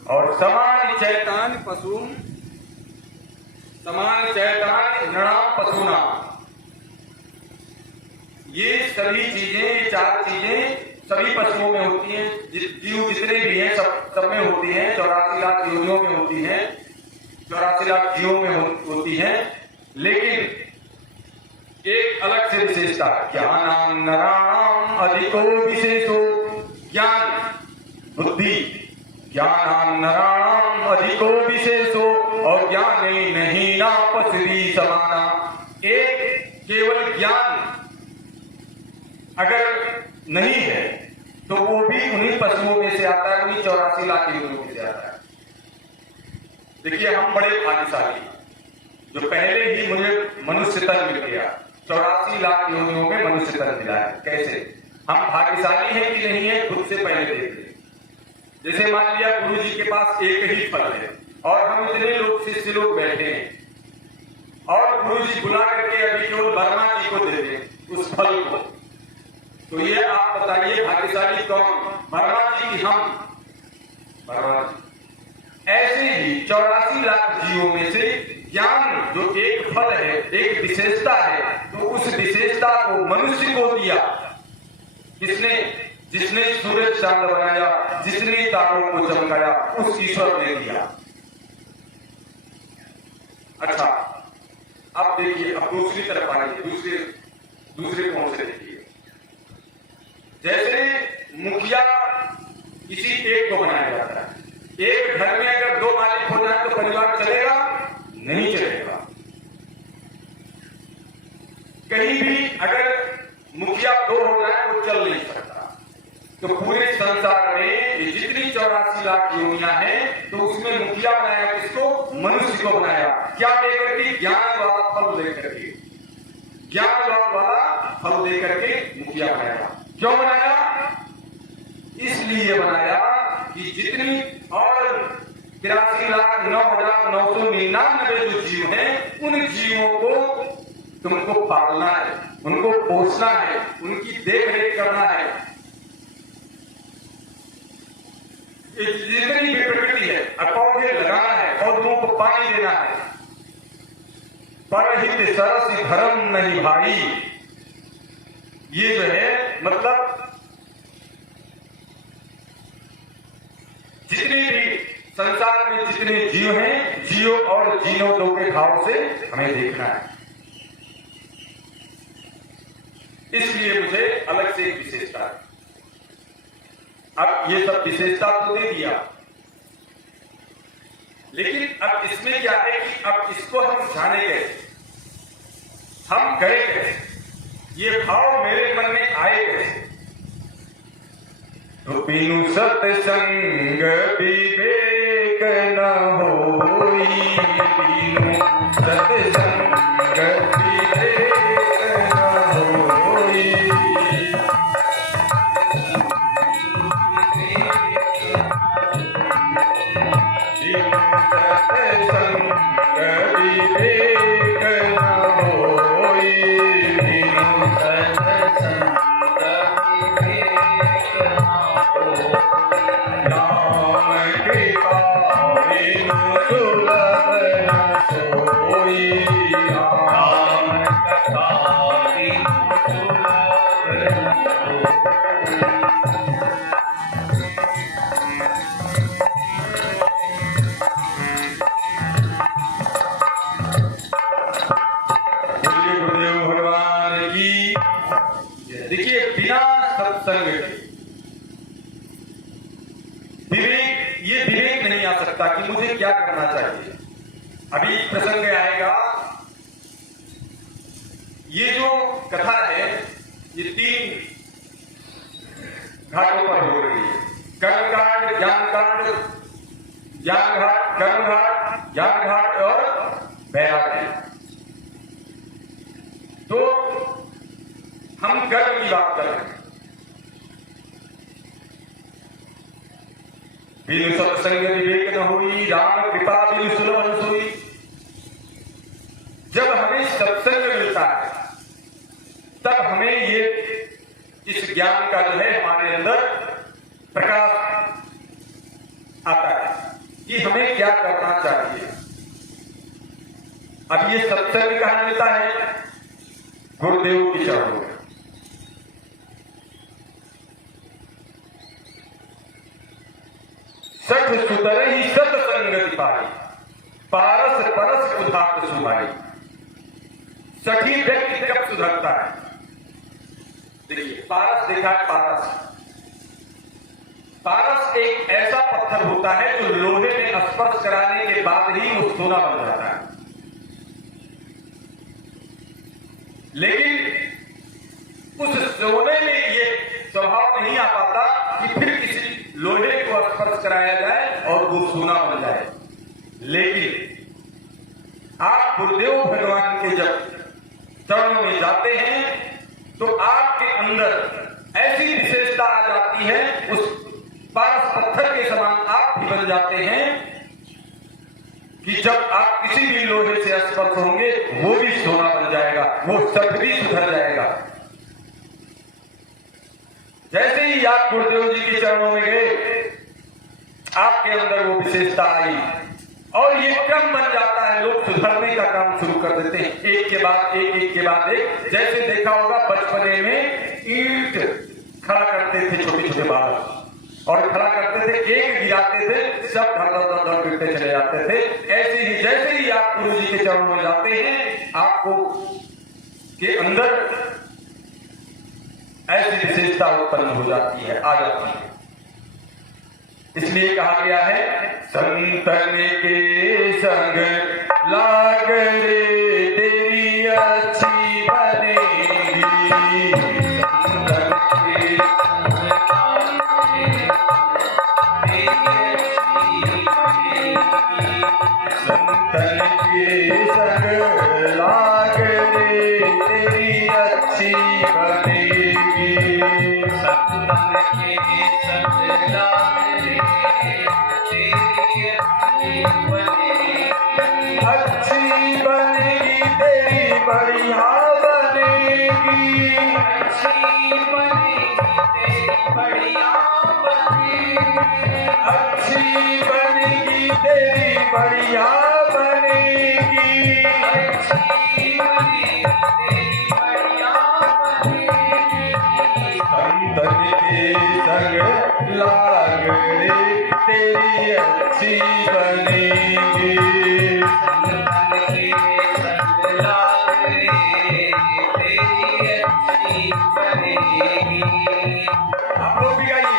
और समान चैतान पशु, समान चैतान नृणाम पशुना, ये सभी चीजें, ये 4 चीजें सभी पशुओं में होती हैं। जीव जितने भी हैं सब में होती हैं। 84 लाख योनियों में होती हैं, 84 लाख जीवों में होती हैं। लेकिन एक अलग से विशेषता, ज्ञान नराणाम अधिको विशेषो, ज्ञान बुद्धि, ज्ञान नराणाम अधिको विशेषो, और ज्ञान नहीं ना पसरी समाना। एक केवल ज्ञान अगर नहीं है तो वो भी उन्हीं पशुओं में से आता है, उन्हीं 84 लाख योनियों में से आता है। देखिए, हम बड़े भाग्यशाली जो पहले ही मुझे मनुष्य तन मिल गया। 84 लाख योनियों में मनुष्य तन मिला है। कैसे हम भाग्यशाली हैं कि नहीं है, खुद से पहले देख ले। जैसे मान लिया गुरु जी के पास एक ही फल है और हम इतने लोग शिष्य लोग बैठे हैं और गुरु जी बुला करके अभी केवल वर्मा जी को दे दें उस फल को, तो ये आप बताइए भाग्यशाली कौन, वर्मा जी की हम? वर्मा जी। ऐसे ही 84 लाख जीवों में से ज्ञान जो एक फल है, एक विशेषता है, तो उस विशेषता को मनुष्य को दिया किसने? जिसने सूरज चांद बनाया, जिसने तारों को चमकाया, उस ईश्वर ने दिया। अच्छा, अब देखिए, अब दूसरी तरफ आइए, दूसरे कोण से देखिए। जैसे मुखिया किसी एक को बनाया जाता है। एक घर में अगर 2 मालिक हो जाए तो परिवार चलेगा? नहीं चलेगा। कहीं भी अगर मुखिया 2 हो जाए तो चल नहीं सकता। तो पूरे संसार में जितनी 84 लाख योनियां हैं, तो उसमें मुखिया बनाया किसको? मनुष्य को बनाया। क्या देकर के? ज्ञान वाला फल देकर के, ज्ञान वाला फल देकर के मुखिया बनाया। क्यों बनाया? इसलिए बनाया कि जितनी और 83,09,999 जो जीव हैं, उन जीवों को तुमको पालना है, उनको पोषना है, उनकी देख रेख करना है। जितनी भी प्रकृति है, पौधे लगाना है, पौधों को पानी देना है। परहित सरस धर्म नहीं भाई, ये जो है मतलब जितने भी संसार में जितने जीव हैं, जियो और जीनो दो के भाव से हमें देखना है। इसलिए मुझे अलग से एक विशेषता है। अब ये सब विशेषता तो दे दिया, लेकिन अब इसमें क्या है कि अब इसको हम जाने गए, हम गए कैसे, ये भाव मेरे मन में आए कैसे? तो बिनु सत्संग विवेक न होई, बिनु सत्संग विवेक न होई। बिनु सत्संग विवेक न होई, बिनु सत्संग देखिए, बिना सत्संग विवेक, ये विवेक नहीं आ सकता कि मुझे क्या करना चाहिए। अभी प्रसंग आएगा, ये जो कथा है ये 3 घाटों पर हो रही है। कर्मकांड, ज्ञानकांड, ज्ञान घाट, कर्म घाट, ज्ञान घाट और वैराग्य। तो हम कर्म की बात कर रहे हैं। बिनु सत्संग विवेक न हुई, राम कृपा बिनु सुलभ सोई। जब हमें सत्संग मिलता है तब हमें ये इस ज्ञान का जो है हमारे अंदर प्रकाश आता है कि हमें क्या करना चाहिए। अब ये सत्संग कहां मिलता है? गुरुदेव की चरणों में। सठ सुतर ही सत्संगति पाई, पारस परस उदात सुभाई। सठी व्यक्ति कब सुधरता है? देखिए, पारस देखा है, पारस एक ऐसा पत्थर होता है जो लोहे में स्पर्श कराने के बाद ही वो सोना बन जाता है। लेकिन उस सोने में ये स्वभाव नहीं आ पाता कि फिर किसी लोहे को स्पर्श कराया जाए और वो सोना बन जाए। लेकिन आप गुरुदेव भगवान के जब चरणों में जाते हैं तो आपके अंदर ऐसी विशेषता आ जाती है, उस पारस पत्थर के समान आप भी बन जाते हैं कि जब आप किसी भी लोहे से स्पर्श होंगे वो भी सोना बन जाएगा, वो सब भी सुधर जाएगा। जैसे ही आप गुरुदेव जी के चरणों में गए, आपके अंदर वो विशेषता आई और ये क्रम बन जाता है। लोग सुधरने का काम शुरू कर देते हैं, एक के बाद एक, एक के बाद एक। जैसे देखा होगा बचपने में ईंट खड़ा करते थे छोटे छोटे बालक, और खड़ा करते थे, एक गिराते थे, सब धड़ गिरते चले जाते थे। ऐसे ही जैसे ही आप गुरु जी के चरणों में जाते हैं, आपको के अंदर ऐसी विशेषता उत्पन्न हो जाती है, आ जाती है। इसलिए कहा गया है, संतन के संग लाग रे तेरी अच्छी बनेगी। संतन के संतन के संग लाग रे तेरी अच्छी बनेगी। अच्छी बनेगी तेरी बढ़िया बनेगी। अच्छी बनेगी तेरी बढ़िया बनेगी। संतन के संग लाग रे तेरी अच्छी बनेगी। आप लोग भी गाइए।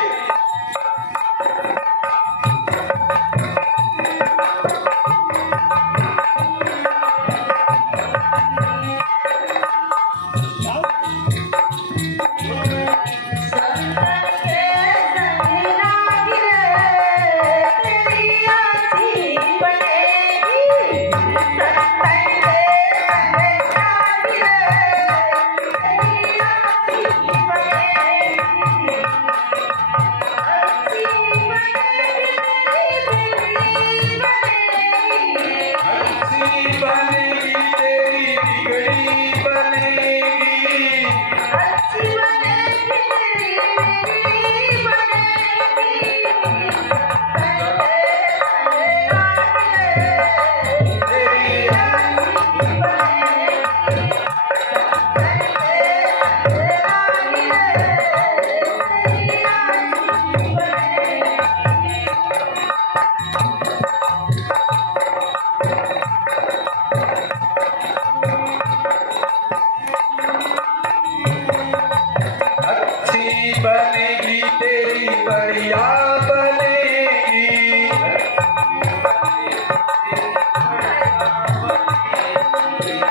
बनेगी तेरी बढ़िया बनेगी।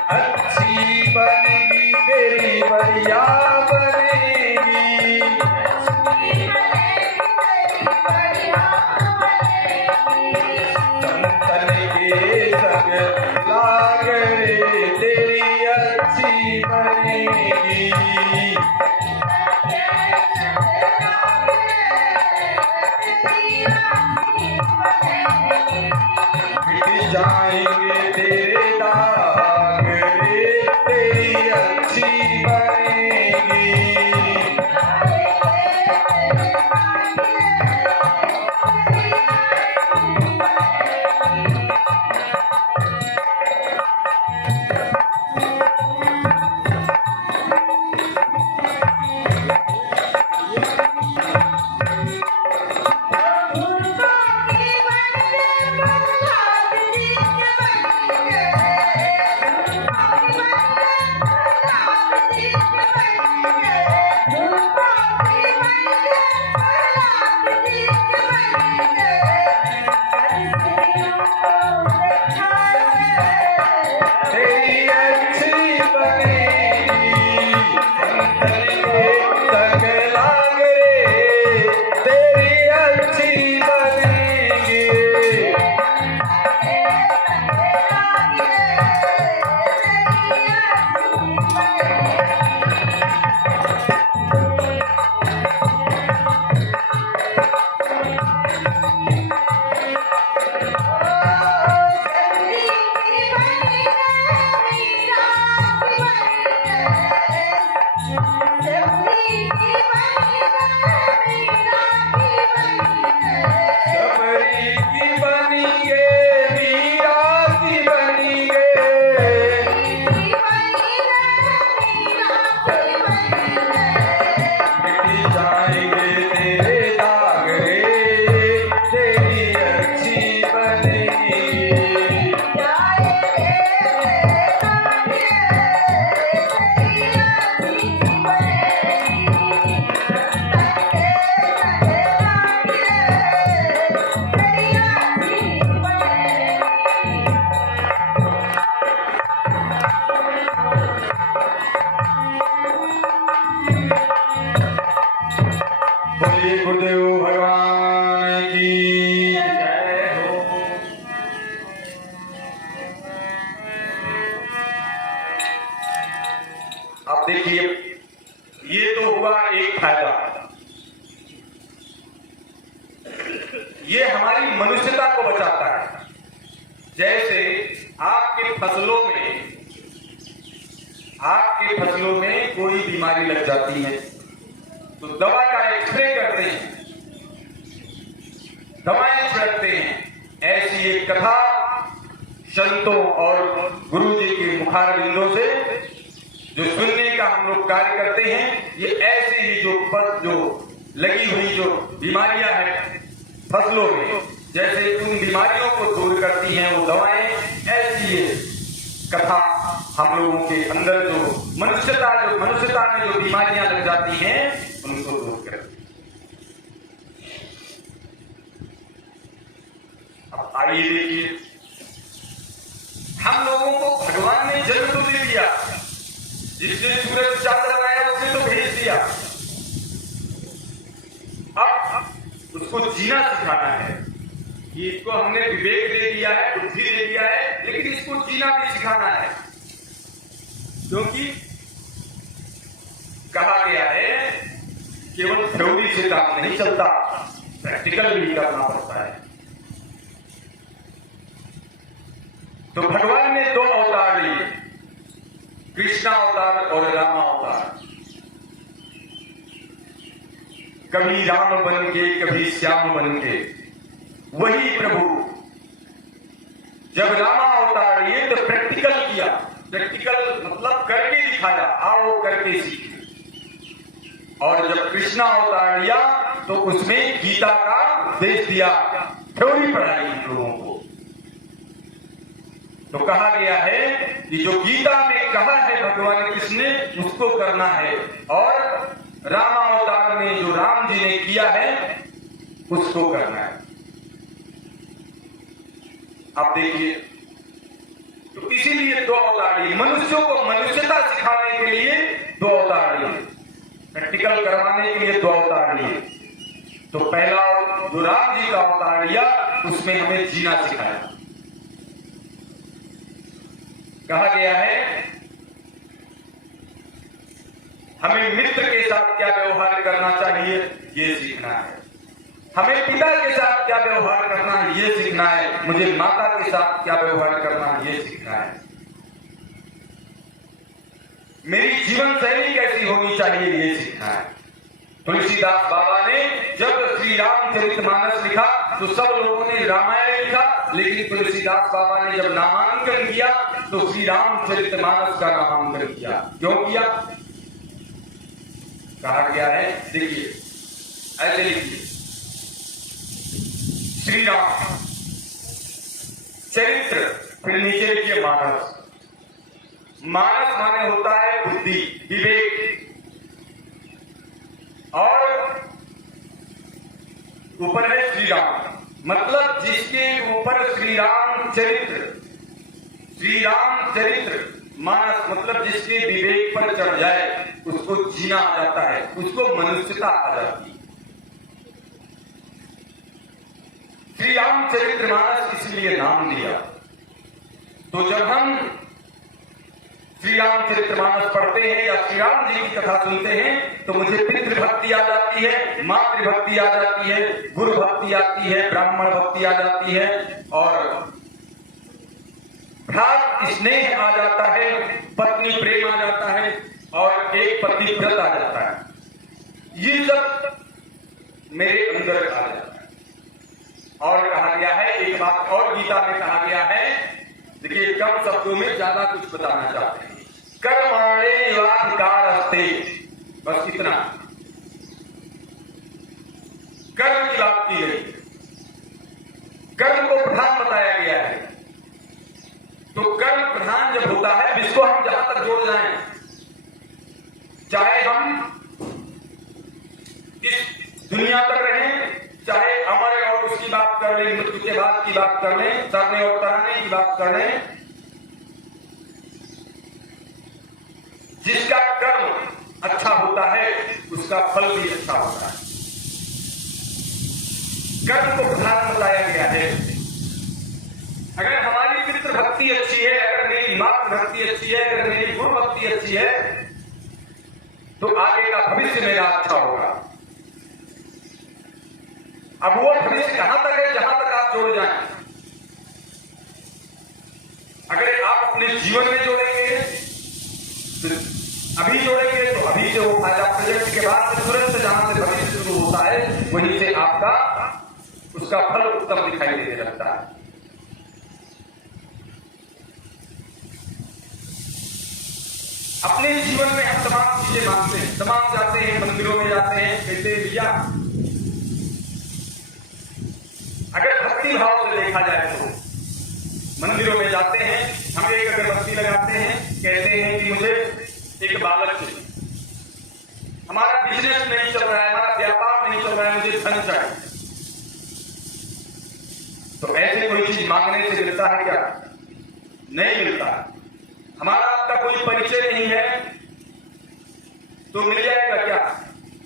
अच्छी बनेगी तेरी बढ़िया बनेगी। संतन के संग लाग रे तेरी अच्छी बनेगी। मिट जाएंगे तेरे दाग रे तेरी अच्छी बनेगी। ये हमारी मनुष्यता को बचाता है। जैसे आपके फसलों में कोई बीमारी लग जाती है तो दवा का स्प्रे करते हैं, दवाएं छिड़कते हैं। ऐसी एक कथा संतों और गुरु जी के मुखारबिंदों से जो सुनने का हम लोग कार्य करते हैं, ये ऐसे ही जो लगी हुई जो बीमारियां हैं फसलों में, जैसे उन बीमारियों को दूर करती हैं वो दवाएं, ऐसी ये कथा हम लोगों के अंदर जो मनुष्यता में जो बीमारियां लग जाती हैं उनको दूर करती है। अब आइए देखिए, हम लोगों को भगवान ने जन्म तो दे दिया, जिसने सूरज चांद लगाया उसने तो भेज दिया। अब उसको जीना सिखाना है। ये इसको हमने विवेक दे दिया है, बुद्धि दे दिया है, लेकिन इसको जीना भी सिखाना है। क्योंकि कहा गया है केवल थ्योरी से काम नहीं चलता, प्रैक्टिकल भी करना पड़ता है। तो भगवान ने 2 अवतार लिए, कृष्ण अवतार और राम अवतार। कभी राम बन के कभी श्याम बन के वही प्रभु जब राम अवतार लिए तो प्रैक्टिकल किया। प्रैक्टिकल मतलब करके दिखाया, आओ करके सीखे। और जब कृष्ण अवतार लिया तो उसमें गीता का उपदेश दिया, थ्योरी पढ़ाई हम लोगों को। तो कहा गया है कि जो गीता में कहा है भगवान कृष्ण ने उसको करना है, और राम अवतार में जो राम जी ने किया है उसको करना है। आप देखिए, तो इसीलिए 2 अवतार लिए, मनुष्यों को मनुष्यता सिखाने के लिए 2 अवतार लिए, प्रैक्टिकल करवाने के लिए 2 अवतार लिए। तो पहला जो राम जी का अवतार लिया उसमें हमें जीना सिखाया। कहा गया है हमें मित्र के साथ क्या व्यवहार करना चाहिए ये सीखना है, हमें पिता के साथ क्या व्यवहार करना है ये सीखना है, मुझे माता के साथ क्या व्यवहार करना है ये सीखना है, मेरी जीवन शैली कैसी होनी चाहिए ये सीखना है। तुलसीदास बाबा ने जब श्री रामचरितमानस लिखा तो सब लोगों ने रामायण लिखा, लेकिन तुलसीदास बाबा ने जब नामांकन किया तो श्री रामचरितमानस का नामांकन किया। क्यों किया? कहा गया है, देखिए ऐसे लिखिए, श्री राम चरित्र, फिर नीचे लिखिए मानस। मानस माने होता है बुद्धि, विवेक, और ऊपर है श्री राम, मतलब जिसके ऊपर श्री राम चरित्र मानस, मतलब जिसके विवेक पर चढ़ जाए उसको जीना आ जाता है, उसको मनुष्यता आ जाती है। श्री राम चरित्र मानस इसलिए नाम दिया। तो जब हम श्री रामचरितमानस पढ़ते हैं या श्री राम जी की कथा सुनते हैं तो मुझे पितृभक्ति आ जाती है, मातृभक्ति आ जाती है, गुरु भक्ति आती है, ब्राह्मण भक्ति आ जाती है, और भ्रात स्नेह आ जाता है, पत्नी प्रेम आ जाता है, और एक पति व्रत आ जाता है। ये सब मेरे अंदर आ जाता है। और कहा गया है, एक बात और गीता में कहा गया है, देखिए कम शब्दों में ज्यादा कुछ बताना चाहते हैं। कर्मण्येवाधिकारस्ते, बस इतना, कर्म की बात की गई, कर्म को प्रधान बताया गया है। तो कर्म प्रधान जब होता है, जिसको हम जहां तक जोड़ जाएं, चाहे हम इस दुनिया पर रहें, चाहे अमर और उसकी बात कर लें, मृत्यु के बाद की बात कर लें, तरने और तराने की बात कर लें, जिसका कर्म अच्छा होता है उसका फल भी अच्छा होता है। कर्म को प्रधान बताया गया है। अगर हमारी पितृ भक्ति अच्छी है, अगर मेरी मातृ भक्ति अच्छी है, अगर मेरी गुरु भक्ति अच्छी है, तो आगे का भविष्य मेरा अच्छा होगा। अब वो भविष्य कहां तक है, जहां तक आप जोड़ जाएं। अगर आप अपने जीवन में जोड़ेंगे, अभी जोड़ेंगे तो अभी से वो फायदा, प्रोजेक्ट के बाद से तुरंत जहां से भविष्य शुरू होता है वहीं से आपका उसका फल उत्तम दिखाई देने लगता है। अपने जीवन में हम तमाम चीजें मांगते हैं, तमाम जाते हैं, मंदिरों में जाते हैं, कहते हैं भैया, अगर भक्ति भाव से देखा जाए तो मंदिरों में जाते हैं, हम एक अगरबत्ती लगाते हैं, कहते हैं कि मुझे एक बालक चाहिए, हमारा बिजनेस नहीं चल रहा है, हमारा व्यापार नहीं चल रहा है, मुझे धन चाहिए। तो ऐसे कोई चीज मांगने से मिलता है क्या? नहीं मिलता। हमारा आपका कोई परिचय नहीं है तो मिल जाएगा क्या?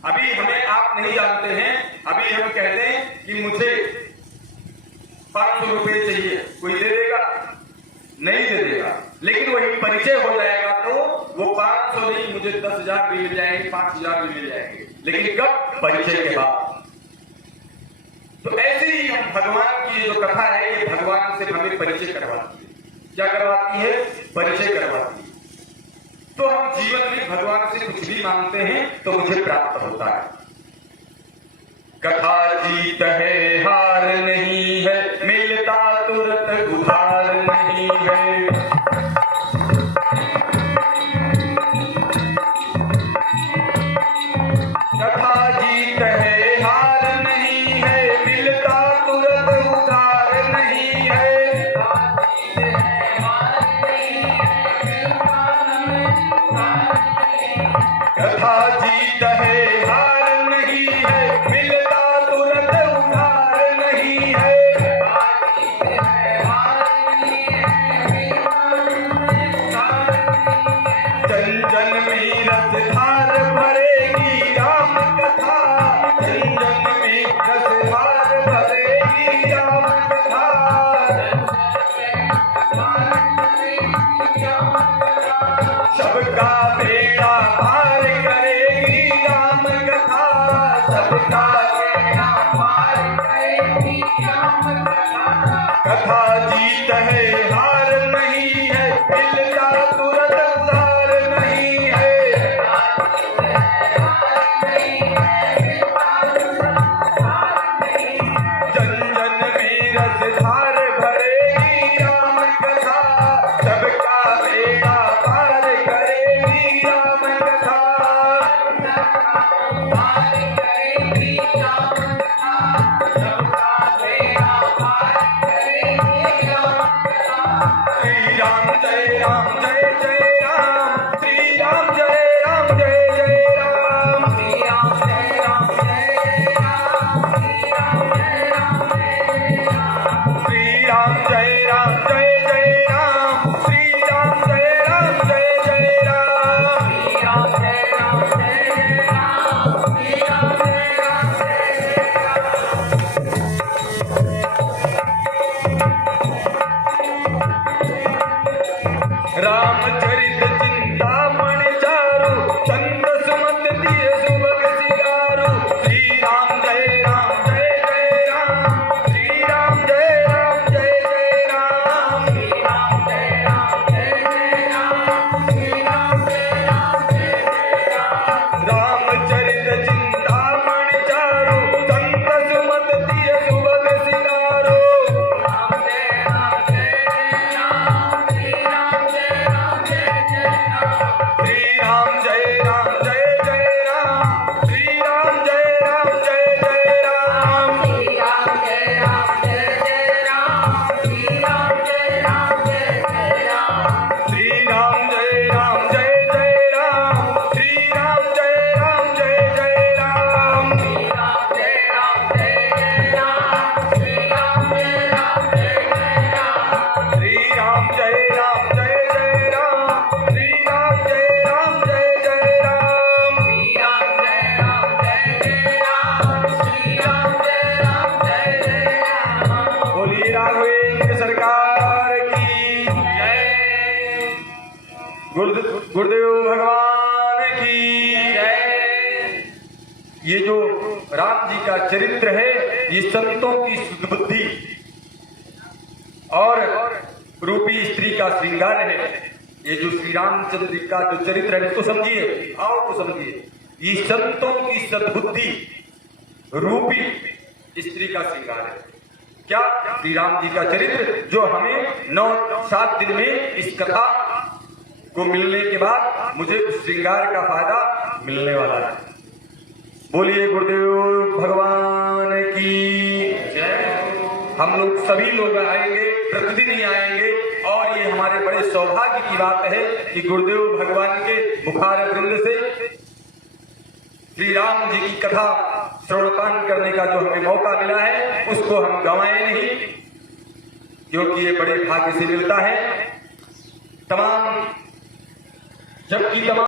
अभी हमें आप नहीं जानते हैं, अभी हम कहते हैं कि मुझे 500 रुपए चाहिए, कोई दे देगा? नहीं दे देगा। लेकिन वही परिचय हो जाएगा तो वो 500 नहीं, मुझे 10,000 भी मिल जाएंगे, 5,000 भी मिल जाएंगे, लेकिन कब? परिचय के बाद। तो ऐसे ही हम भगवान की जो कथा है, ये भगवान से हमें परिचय करवाती है। क्या करवाती है? परिचय करवाती है। तो हम जीवन में भगवान से कुछ भी मांगते हैं तो मुझे प्राप्त होता है। कथा जीत है, हार नहीं है, मिलता तुरंत उधार नहीं है। कथा जीत है, हार नहीं है, मिलता तुरंत उधार नहीं है। कथा जीत है, हार नहीं है, मिलता तुरंत उधार नहीं है। जन जन में रसधार भरेगी राम कथा, जन जन में रसधार भरेगी राम कथा। सबका बेड़ा पार करेगी राम कथा, सबका बेड़ा पार करेगी राम कथा। कथा जीत है, हार नहीं है, मिलता तुरंत उधार नहीं है। जन जन में रसधार भरेगी राम कथा, सबका बेड़ा पार करेगी राम कथा। श्री राम जय राम जय जय राम, श्री राम जय राम जय जय राम, श्री राम जय राम जय जय राम, श्री राम जय राम जय जय राम, श्री राम जय राम जय जय राम, श्री राम जय राम जय जय राम, श्री राम जय राम जय जय राम, श्री राम जय राम जय जय राम। रामचरित चिंतामण चारु, चंद सुमत दिए सुभग सियारु, श्री राम जय राम जय जय राम, श्री राम जय राम जय जय राम, श्री राम जय राम जय जय राम, श्री राम जय राम जय जय राम। रामचरित चिंतामण चारु, चंद सुमत दिए सुभग सियारु, राम जय राम जय जय राम, श्री राम जय राम जय जय राम, श्री राम जय राम जय जय राम, श्री राम जय राम जय जय राम, श्री राम जय राम जय जय राम, श्री राम जय राम जय जय राम, श्री राम जय राम जय जय राम, श्री राम जय राम जय जय राम, श्री राम जय राम जय जय राम, श्री राम जय राम जय जय राम, श्री राम जय राम जय जय राम, श्री राम जय राम जय जय राम, श्री राम जय राम जय जय राम, श्री राम जय राम जय जय राम। बोलिए राघवेंद्र सरकार की जय, गुरुदेव भगवान की जय। ये जो राम जी का चरित्र है, ये संतों की शुद्ध बुद्धि और रूपी स्त्री का श्रृंगार है। ये जो श्री रामचंद्र जी का जो चरित्र है इसको समझिए, आओ तो समझिए। ये संतों की सद्बुद्धि रूपी स्त्री का श्रृंगार है। क्या? श्री राम जी का चरित्र जो हमें 9-7 दिन में इस कथा को मिलने के बाद मुझे उस श्रृंगार का फायदा मिलने वाला है। बोलिए गुरुदेव भगवान की जय। हम लोग सभी लोग आएंगे, प्रतिदिन ही आएंगे, और ये हमारे बड़े सौभाग्य की बात है कि गुरुदेव भगवान के मुखार वृंद से श्री राम जी की कथा श्रवणपान करने का जो हमें मौका मिला है उसको हम गंवाएं नहीं, क्योंकि ये बड़े भाग्य से मिलता है। जबकि तमाम